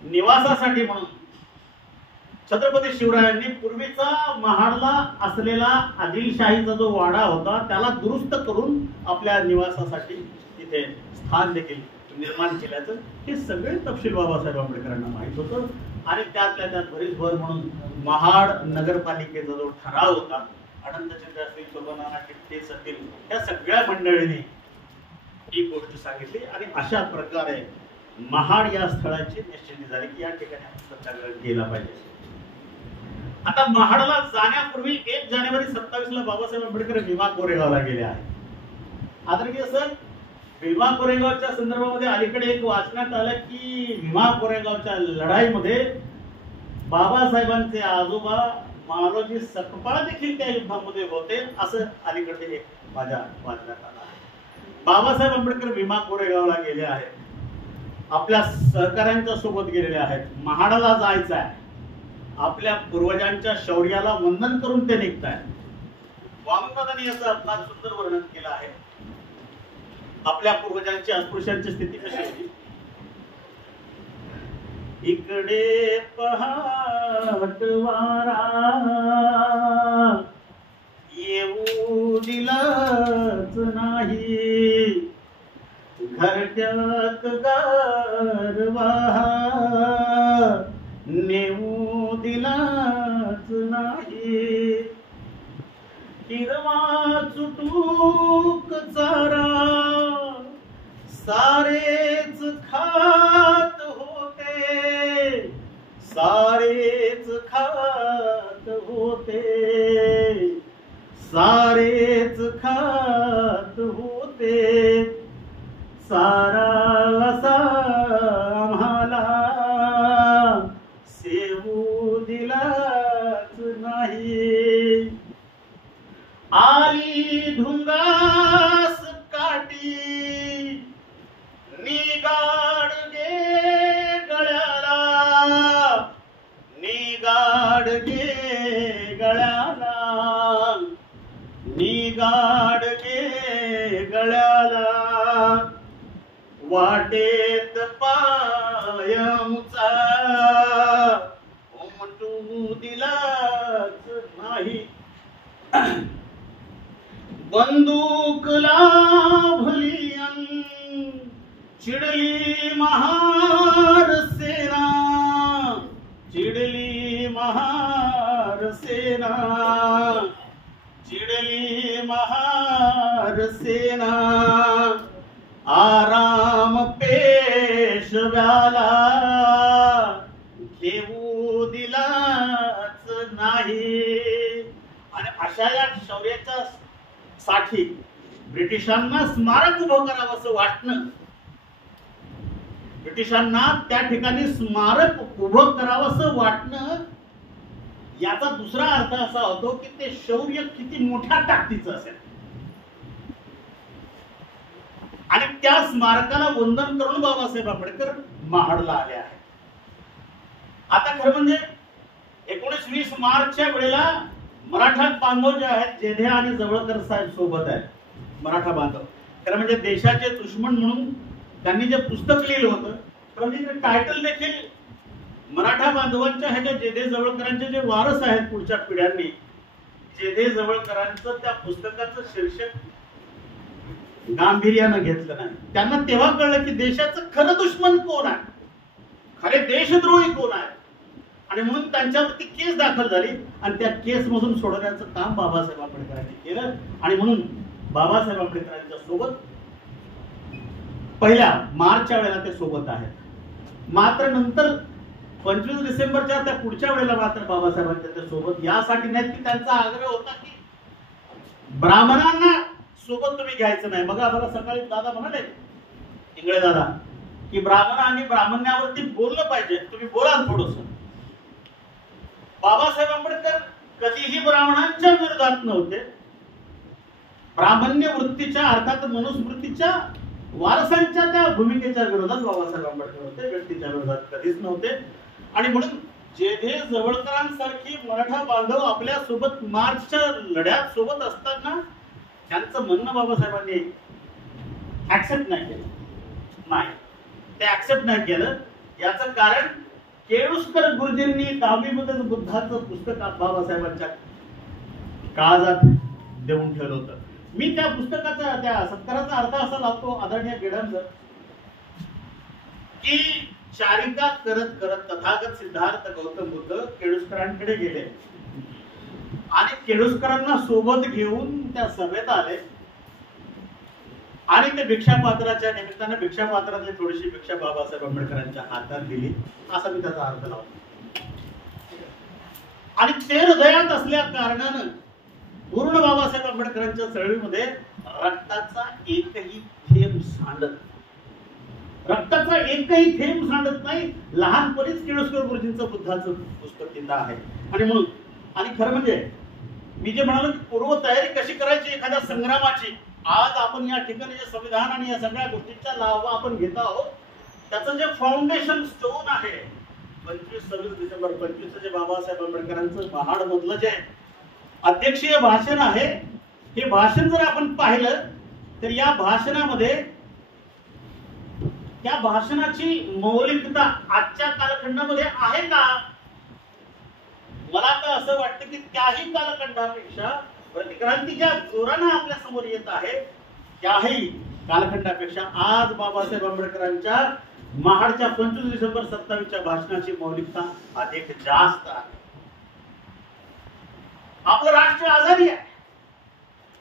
निवासासाठी म्हणून छत्रपती शिवरायांनी पूर्वीचा महाडला असलेला आदिलशाहीचा जो वाडा होता त्याला दुरुस्त करून आपल्या निवासासाठी तिथे स्थान देखील निर्माण केल्याचं हे सगळे तपशील बाबासाहेब आंबेडकरांना माहित होतं. आणि त्यातल्या त्यात भरीसभर म्हणून महाड नगरपालिकेचा जो ठराव होता, अनंतचंद्र असतील, शोभनाना किट्टे असतील, या सगळ्या मंडळींनी ही गोष्ट सांगितली. आणि अशा प्रकारे महाड या स्थळाची निश्चिती झाली की या ठिकाणी आपण सत्याग्रह केला पाहिजे. आता महाडला जाण्यापूर्वी 1 जानेवारी 27 ला बाबासाहेब आंबेडकर भीमा कोरेगावला गेले आहेत. आदरणीय सर, भीमा कोरेगावच्या संदर्भामध्ये अलीकडे एक वाचण्यात आलं की भीमा कोरेगावच्या लढाईमध्ये बाबासाहेबांचे आजोबा मालोजी सकपाळ देखील त्या युद्धामध्ये होते असं अलीकडे एक माझ्या वाचण्यात आलं आहे. बाबासाहेब आंबेडकर भीमा कोरेगावला गेले आहेत. आपल्या सहकाऱ्यांच्या सोबत गेलेले आहेत. महाडाला जायचं आहे. आपल्या पूर्वजांच्या शौर्याला वंदन करून ते निघत आहेत. वामनदादांनी याचं फार सुंदर वर्णन केलं आहे. आपल्या पूर्वजांची अस्पृश्यांची स्थिती कशी होती. इकडे पहाट वारा येऊ दिलाच नाही, घरट्यात गारवा नेऊ दिलाच नाही, हिरवा चुटूक चारा सारेच खात होते, सारेच खात होते, सारेच खात होते, सारा असा आम्हाला सेवू दिलाच नाही. आली ढुंगा गळ्याला वाटेत पायमचा उमटू दिलाच नाही बंदूक लाभली अन चिडली महार सेना चिडली महार सेना चिडली महार सेना आराम पेशव्याला घेऊ दिलाच नाही. आणि अशा या शौर्याच्या साठी ब्रिटिशांना स्मारक उभं करावं असं वाटणं, ब्रिटिशांना त्या ठिकाणी स्मारक उभं करावं असं वाटणं, याचा दुसरा अर्थ असा होतो की ते शौर्य किती मोठ्या ताकदीचं असेल. आणि त्या स्मारकाला वंदन करून बाबासाहेब आंबेडकर महाडला आले आहेत. आता खरं म्हणजे 19-20 मार्चच्या वेळेला मराठा बांधव जे आहेत, जेधे आणि जवळकर साहेब सोबत आहेत, मराठा बांधव. खरं म्हणजे देशाचे दुश्मन म्हणून त्यांनी जे पुस्तक लिहिलं होतं, म्हणजे टायटल देखील मराठा बांधवांच्या ह्याच्या जेधे जवळकरांचे जे वारस आहेत पुढच्या पिढ्यांनी, जेधे जवळकरांचं त्या पुस्तकाचं शीर्षक गांभीर्यानं घेतलं नाही. त्यांना तेव्हा कळलं की देशाचं खरं दुश्मन कोण आहे, खरे देशद्रोही कोण आहे. आणि म्हणून त्यांच्यावरती केस दाखल झाली आणि त्या केस मधून सोडवण्याचं काम बाबासाहेब आंबेडकरांनी केलं. आणि म्हणून बाबासाहेब आंबेडकरांच्या सोबत पहिल्या मार्चच्या वेळेला ते सोबत आहेत. मात्र नंतर 25 डिसेंबरच्या त्या पुढच्या वेळेला मात्र बाबासाहेबांच्या ते सोबत यासाठी नाहीत की त्यांचा आग्रह होता की ब्राह्मणांना सोबत तुम्ही घ्यायचं नाही. बघा मला सकाळी दादा म्हणाले, इंगळे दादा, की ब्राह्मण आणि ब्राह्मण्यावरती बोललं पाहिजे, तुम्ही बोला थोडस. बाबासाहेब आंबेडकर कधीही ब्राह्मणांच्या विरोधात नव्हते. ब्राह्मण्य वृत्तीच्या अर्थात मनुस्मृतीच्या वारसांच्या त्या भूमिकेच्या विरोधात बाबासाहेब आंबेडकर होते, व्यक्तीच्या विरोधात कधीच नव्हते. आणि म्हणून जेधे जवळकरांसारखी मराठा बांधव आपल्या सोबत मार्चच्या लढ्यात सोबत असताना त्यांचं म्हणणं बाबासाहेबांनी ऍक्सेप्ट नाही केलं. नाही, ते ऍक्सेप्ट नाही केलं. याचं कारण केळुस्कर गुरुजींनी 10वी मध्ये बुद्धाचं पुस्तक बाबासाहेबांच्या काळजात देऊन ठेवलं होतं. मी त्या पुस्तकाचा त्या सत्काराचा अर्थ असा लावतो आदरणीय गेडांचं, की चारिका करत करत तथागत सिद्धार्थ गौतम बुद्ध केळुस्करांकडे गेले आणि केळुस्करांना सोबत घेऊन त्या सभेत आले आणि ते भिक्षापात्राच्या निमित्ताने भिक्षापात्रातली थोडीशी भिक्षा बाबासाहेब आंबेडकरांच्या हातात दिली, असा मी त्याचा अर्थ लावतो. आणि ते हृदयात असल्या कारणानं पूर्ण बाबासाहेब आंबेडकरांच्या चळवळीमध्ये रक्ताचा एकही थेंब सांडत नाही. लहानपणीच केळुस्कर गुरुजींचं बुद्धाचं पुस्तक तिथं आहे. आणि म्हणून आणि खरं म्हणजे मी जे म्हणालो की पूर्व तयारी कशी करायची एखाद्या संग्रामाची, आज आपण या ठिकाणी जे संविधान आणि या सगळ्या गोष्टींचा लाभ आपण घेत आहोत, त्याचं जे फाउंडेशन स्टोन आहे 25-26 डिसेंबर 25 जे बाबासाहेब आंबेडकरांचं महाड मधलं जे अध्यक्षीय भाषण आहे, हे भाषण जर आपण पाहिलं तर या भाषणामध्ये त्या भाषणाची मौलिकता आजच्या कालखंडामध्ये आहे का? मला तर असं वाटतं की त्याही कालखंडापेक्षा प्रतिक्रांती ज्या जोरानं आपल्या समोर येत आहे त्याही कालखंडापेक्षा आज बाबासाहेब आंबेडकरांच्या महाडच्या 25 डिसेंबर 27च्या भाषणाची मौलिकता अधिक जास्त आहे. आपलं राष्ट्र आजारी आहे,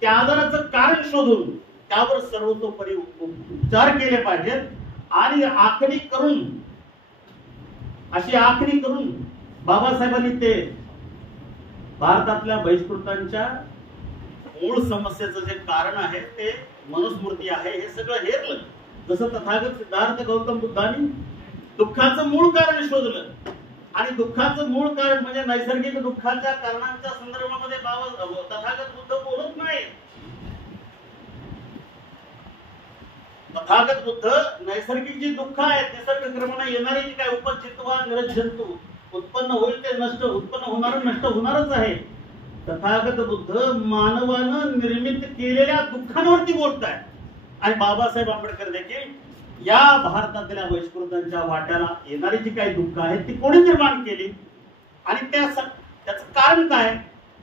त्या आजाराचं कारण शोधून त्यावर सर्वतोपरी उपचार केले पाहिजेत. आणि अशी आखणी करून बाबासाहेबांनी ते भारतातल्या बहिष्कृतांच्या मूळ समस्येचं जे कारण आहे ते मनुस्मृती आहे हे सगळं हेरलं. जसं तथागत सिद्धार्थ गौतम बुद्धांनी दुःखाचं मूळ कारण शोधलं आणि दुःखाचं मूळ कारण म्हणजे नैसर्गिक दुःखाच्या कारणांच्या संदर्भामध्ये तथागत बुद्ध बोलत नाही. तथागत बुद्ध नैसर्गिक जी दुःख आहेत, निसर्गक्रमाने येणारी जी काय उपजित्वा निरजंतू उत्पन्न होईल ते नष्ट, उत्पन्न होणार नष्ट होणारच आहे. तथागत बुद्ध मानवानं निर्मित केलेल्या दुःखांवरती बोलताय. आणि बाबासाहेब आंबेडकर देखील या भारतातल्या वैष्कृतांच्या वाट्याला येणारी जी काही दुःख आहेत ती कोणी निर्माण केली आणि त्याचं कारण काय.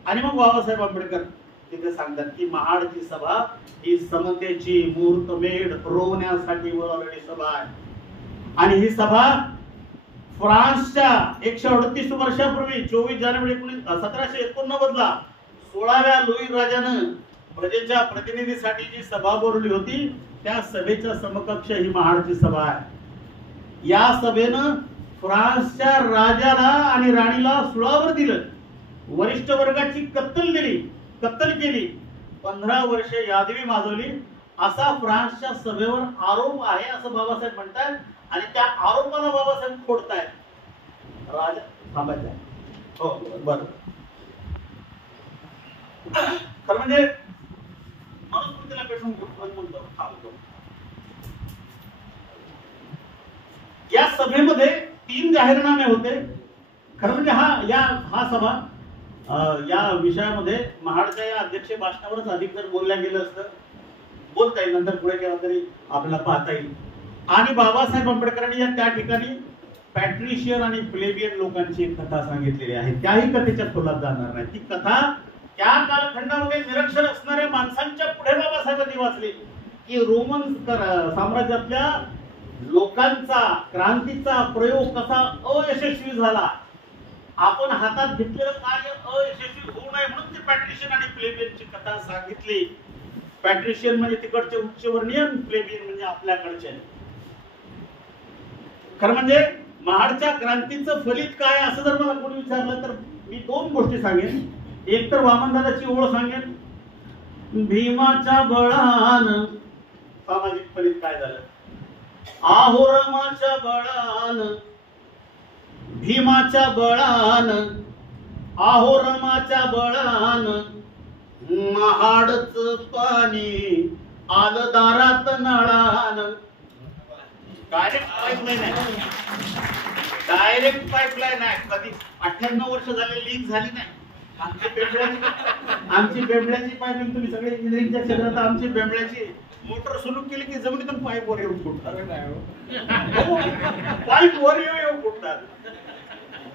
आणि मग बाबासाहेब आंबेडकर तिथे सांगतात की महाडची सभा ही समतेची मुहूर्तमेढ रोवण्यासाठी बोलावलेली सभा आहे. आणि ही सभा फ्रान्सच्या 138 वर्षापूर्वी 24 जानेवारी 1789 ला 16व्या लुई राजानं प्रजेच्या प्रतिनिधीसाठी जी सभा बोलवली होती त्या सभेच्या समकक्ष ही महाडची सभा आहे. या सभेनं फ्रान्सच्या राजाला आणि राणीला सुळावर दिलं, वरिष्ठ वर्गाची कत्तल केली, 15 वर्षे यादवी माजवली असा फ्रान्सच्या सभेवर आरोप आहे असं बाबासाहेब म्हणतात. आणि त्या आरोपाला बाबासाहेब खोडतायत. राजा थांबायचं हो बरं. खरं म्हणजे मनुस्मृतीला पेटून म्हणतो थांबतो. या सभेमध्ये 3 जाहीरनामे होते. खरं म्हणजे हा सभा या विषयामध्ये महाडच्या या अध्यक्ष भाषणावरच अधिक जर बोलल्या गेलं असतं, बोलता येईल नंतर पुढे केव्हा तरी आपल्याला पाहता येईल. आणि बाबासाहेब आंबेडकरांनी त्या ठिकाणी पॅट्रिशियन आणि प्लेबियन लोकांची एक कथा सांगितलेली आहे. त्याही कथेच्या खोलात जाणार नाही. ती कथा त्या कालखंडामध्ये निरक्षर असणाऱ्या माणसांच्या पुढे बाबासाहेबांनी वाचली की रोमन साम्राज्यातल्या लोकांचा क्रांतीचा प्रयोग कसा अयशस्वी झाला. आपण हातात घेतलेलं कार्य अयशस्वी होऊ नये म्हणून ती पॅट्रिशियन आणि प्लेबियनची कथा सांगितली. पॅट्रिशियन म्हणजे तिकडचे उच्चवर्णीय, प्लेबियन म्हणजे आपल्याकडचे. खरं म्हणजे महाडच्या क्रांतीचं फलित काय असं जर मला कोणी विचारलं तर मी 2 गोष्टी सांगेन. एक तर वामनदादाची ओळ सांगेन, भीमाच्या बळान सामाजिक फलित काय झालं. आहोरमाच्या बळान, भीमाच्या बळान, आहोरमाच्या बळान महाडच पाणी आलं दारात नळान. डायरेक्ट पाईपलाईन आहे. कधी 98 वर्ष झाले लीक झाली नाही. आमची बेंबळ्याची पाईपलाईन तुम्ही सगळे इंजिनिअरिंगच्या क्षेत्रात आमची बेंबळ्याची मोटर सुरू केली की जमिनीतून पाईप वर येऊन फुटतात. पाईप वर येऊन फुटतात.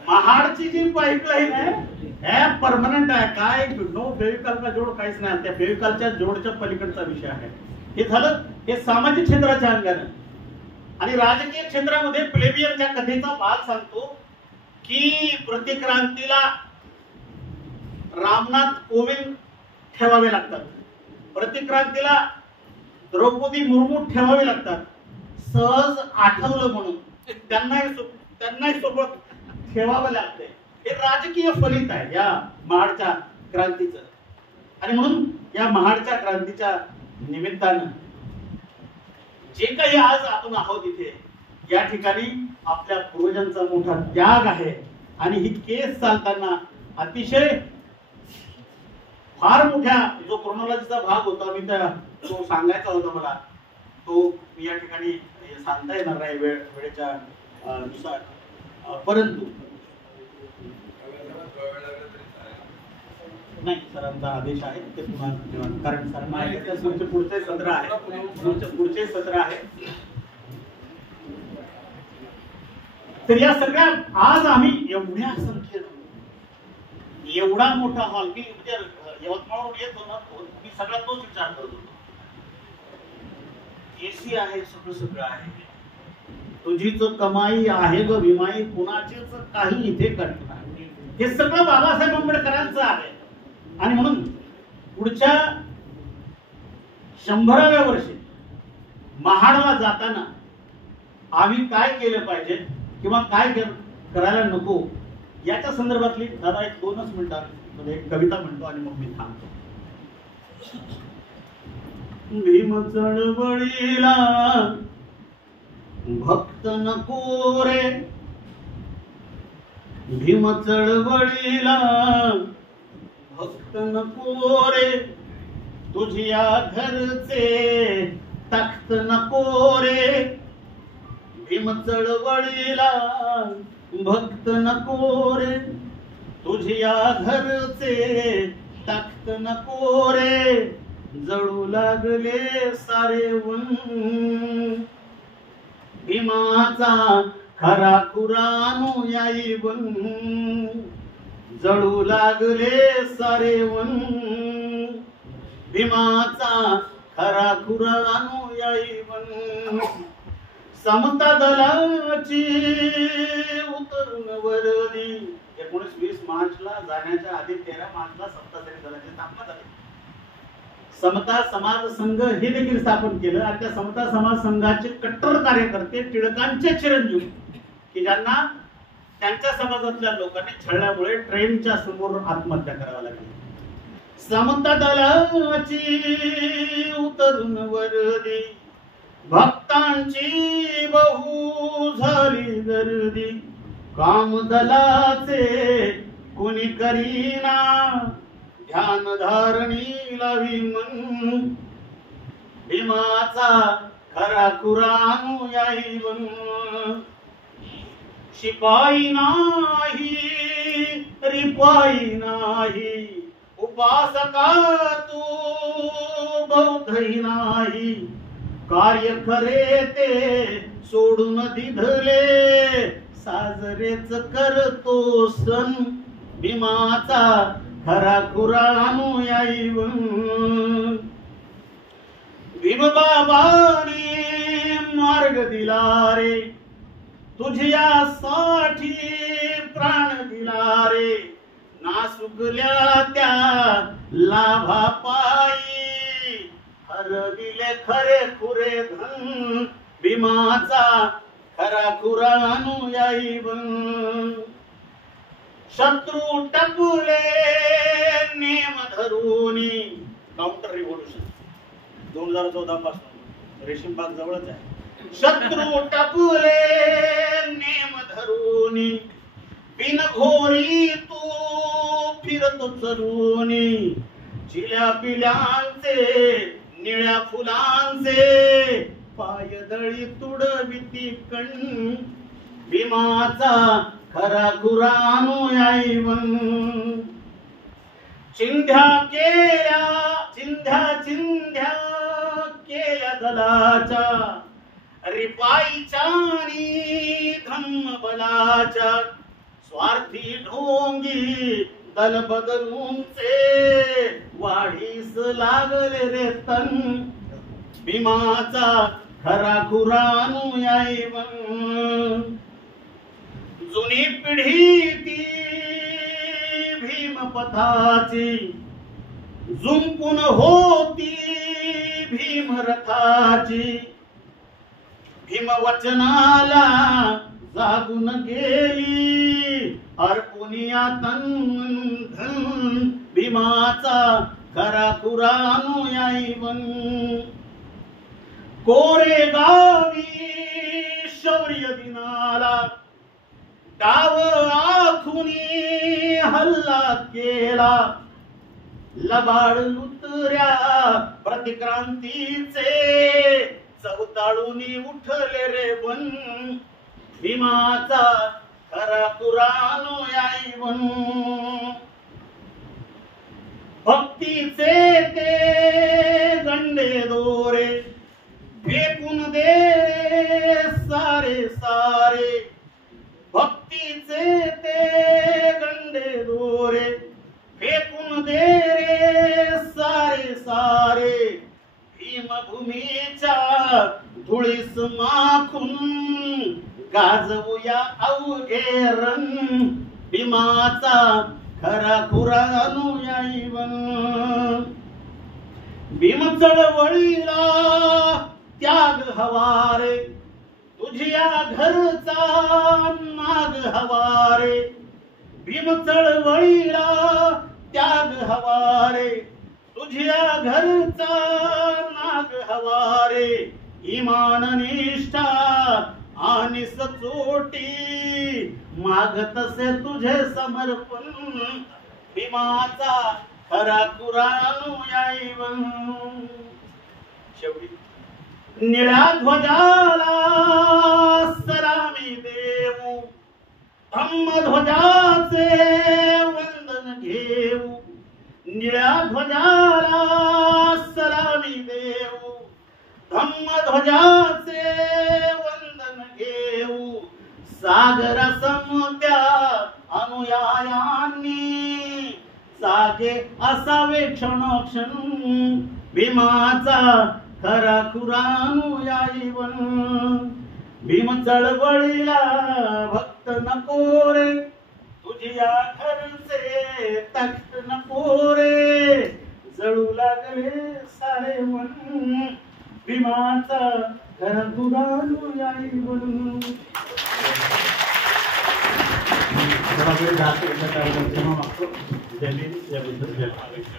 महाडची जी पाईपलाईन आहे हे परमनंट आहे. काय नो फेविकॉल का जोड काहीच नाही. त्या फेविकॉलच्या जोडच्या पलीकडचा विषय आहे. हे झालं हे सामाजिक क्षेत्राच्या अंगाने. आणि राजकीय क्षेत्रामध्ये प्लेबियनच्या कथेचा भाग सांगतो की प्रतिक्रांतीला रामनाथ कोविंद ठेवावे लागतात. प्रतिक्रांतीला द्रौपदी मुर्मू ठेवावे लागतात. सहज आठवलं म्हणून त्यांनाही सोबत ठेवावं लागतंय. हे राजकीय फलित आहे या महाडच्या क्रांतीचं. आणि म्हणून या महाडच्या क्रांतीच्या निमित्तानं जे काही आज आपण आहोत इथे या ठिकाणी आपल्या पूर्वजांचा मोठा त्याग आहे. आणि ही केस चालताना अतिशय फार मोठ्या जो क्रोनॉलॉजीचा भाग होता मी तो सांगायचा होता मला, तो या ठिकाणी सांगता येणार नाही वेळेच्या नुसार. परंतु नाही सरांचा आदेश आहे ते पुन्हा, कारण सरांना पुढचे सत्र आहे. तर या सगळ्या आज आम्ही एवढ्या संख्येनं एवढा मोठा हॉल की यवतमाळवरून येतो ना, मी सगळा तोच विचार करत होतो. एसी आहे, सगळं आहे. तुझीच कमाई आहे ग विमाई, कुणाचीच काही इथे कट नाही. हे सगळं बाबासाहेब आंबेडकरांचं आहे. आणि म्हणून पुढच्या 100व्या वर्षी महाडला जाताना आम्ही काय केलं पाहिजे किंवा काय करायला नको याच्या संदर्भातली दादा 1-2 मिनिटांमध्ये एक कविता म्हणतो आणि मग मी थांबतो. भीम चळवळीला भक्त नको रे, भीम चळवळीला भक्त नको रे, तुझ्या घरचे तख्त नको रे. भीम चळवळीला भक्त नको रे, तुझ्या घरचे तख्त नको रे. जळू लागले सारे वन भीमाचा खरा खुरानो याई वन जळू लागले सारे वन भीमाचा खरा खुरानो याई वन समता दलाची उतरून वरली 19-20 मार्चला जाण्याच्या आधी 13 मार्चला समता दलाची स्थापना झाली. समता समाज संघ हे देखील स्थापन केलं आणि त्या समता समाज संघाचे कट्टर कार्यकर्ते टिळकांचे चिरंजीव की ज्यांना त्यांच्या समाजातल्या लोकांनी छळल्यामुळे ट्रेनच्या समोर आत्महत्या करावी लागली. समता दलाची उतरून वरली भक्तांची बहु झाली गर्दी काम दलाचे कोणी करीना ध्यान धारणी लावी मन भीमाचा खरा खुरानो याई वन शिपाई नाही रिपाई नाही उपासका तू बौद्धही नाही कार्य खरे ते सोडून दिधले साजरेच करतो सण भीमाचा खरा खुरानो याई वन भीमबाबाने मार्ग दिला रे तुझ्यासाठी प्राण दिला रे नासुकल्या त्या लाभा पायी हरविले खरे खुरे धन भीमाचा खरा खुरानो याई वन शत्रू टपुले नेम धरूनी काउंटर रिव्होल्यूशन 2014 पासून रेशीमबाग जवळच आहे. शत्रू टपुले नेम धरूनी बिनघोरी तू फिरतो चरूनी चिल्या पिल्यांचे निळ्या फुलांचे पायदळी तुडविती कण भीमाचा खरा खुरानो याई वन चिंध्या केल्या दलाच्या रिपाईच्या आणि धम्म बलाच्या स्वार्थी ढोंगी दल बदलूनचे वाढीस लागले रे तन भीमाचा खरा खुरानो याई वन जुनी पिढी ती भीमपथाची जुंपून होती भीमरथाची भीमवचनाला जागून गेली अर्पुनिया तन धन भीमाचा खरा खुरानो याई वन कोरेगावी शौर्य दिनाला डाव आखुनी हल्ला केला लबाड लुतऱ्या प्रतिक्रांतीचे चवताळूनी उठले रे वन भीमाचा खरा खुरानो याई वन भक्तीचे ते गंडे दोरे फेकून दे सारे सारे भक्तीचे ते गंडे दोरे फेकून दे रे सारे सारे भीमभूमीच्या धुळीस माखून गाजवूया अवघे रण भीमाचा खरा खुरानो याई वन भीम चळवळीला त्याग हवारे तुझ्या घरचा नाग हवारे भीम चळवळीला त्याग हवारे तुझ्या घरचा नाग हवारे इमान निष्ठा आणि सचोटी मागतसे तुझे समर्पण भीमाचा खरा खुरानो याई वन शेवटी निळ्या ध्वजाला सलामी देऊ धम्म ध्वजाचे वंदन घेऊ निळ्या ध्वजाला ध्वजाचे वंदन घेऊ सागर समत्या अनुयायांनी जागे असावे क्षणोक्षण भीमाचा खरा खुरानुयायी बन भीम चळवळीला भक्त नको रे तुझ्या घरचे तख्त नको रे जळू लागले सारे मन भीमाचा खरा खुरानुयायी बन. थोडा वेळ जास्त घेतला त्याबद्दल मागतो. जय भीम, जय बुद्ध, जय भारत.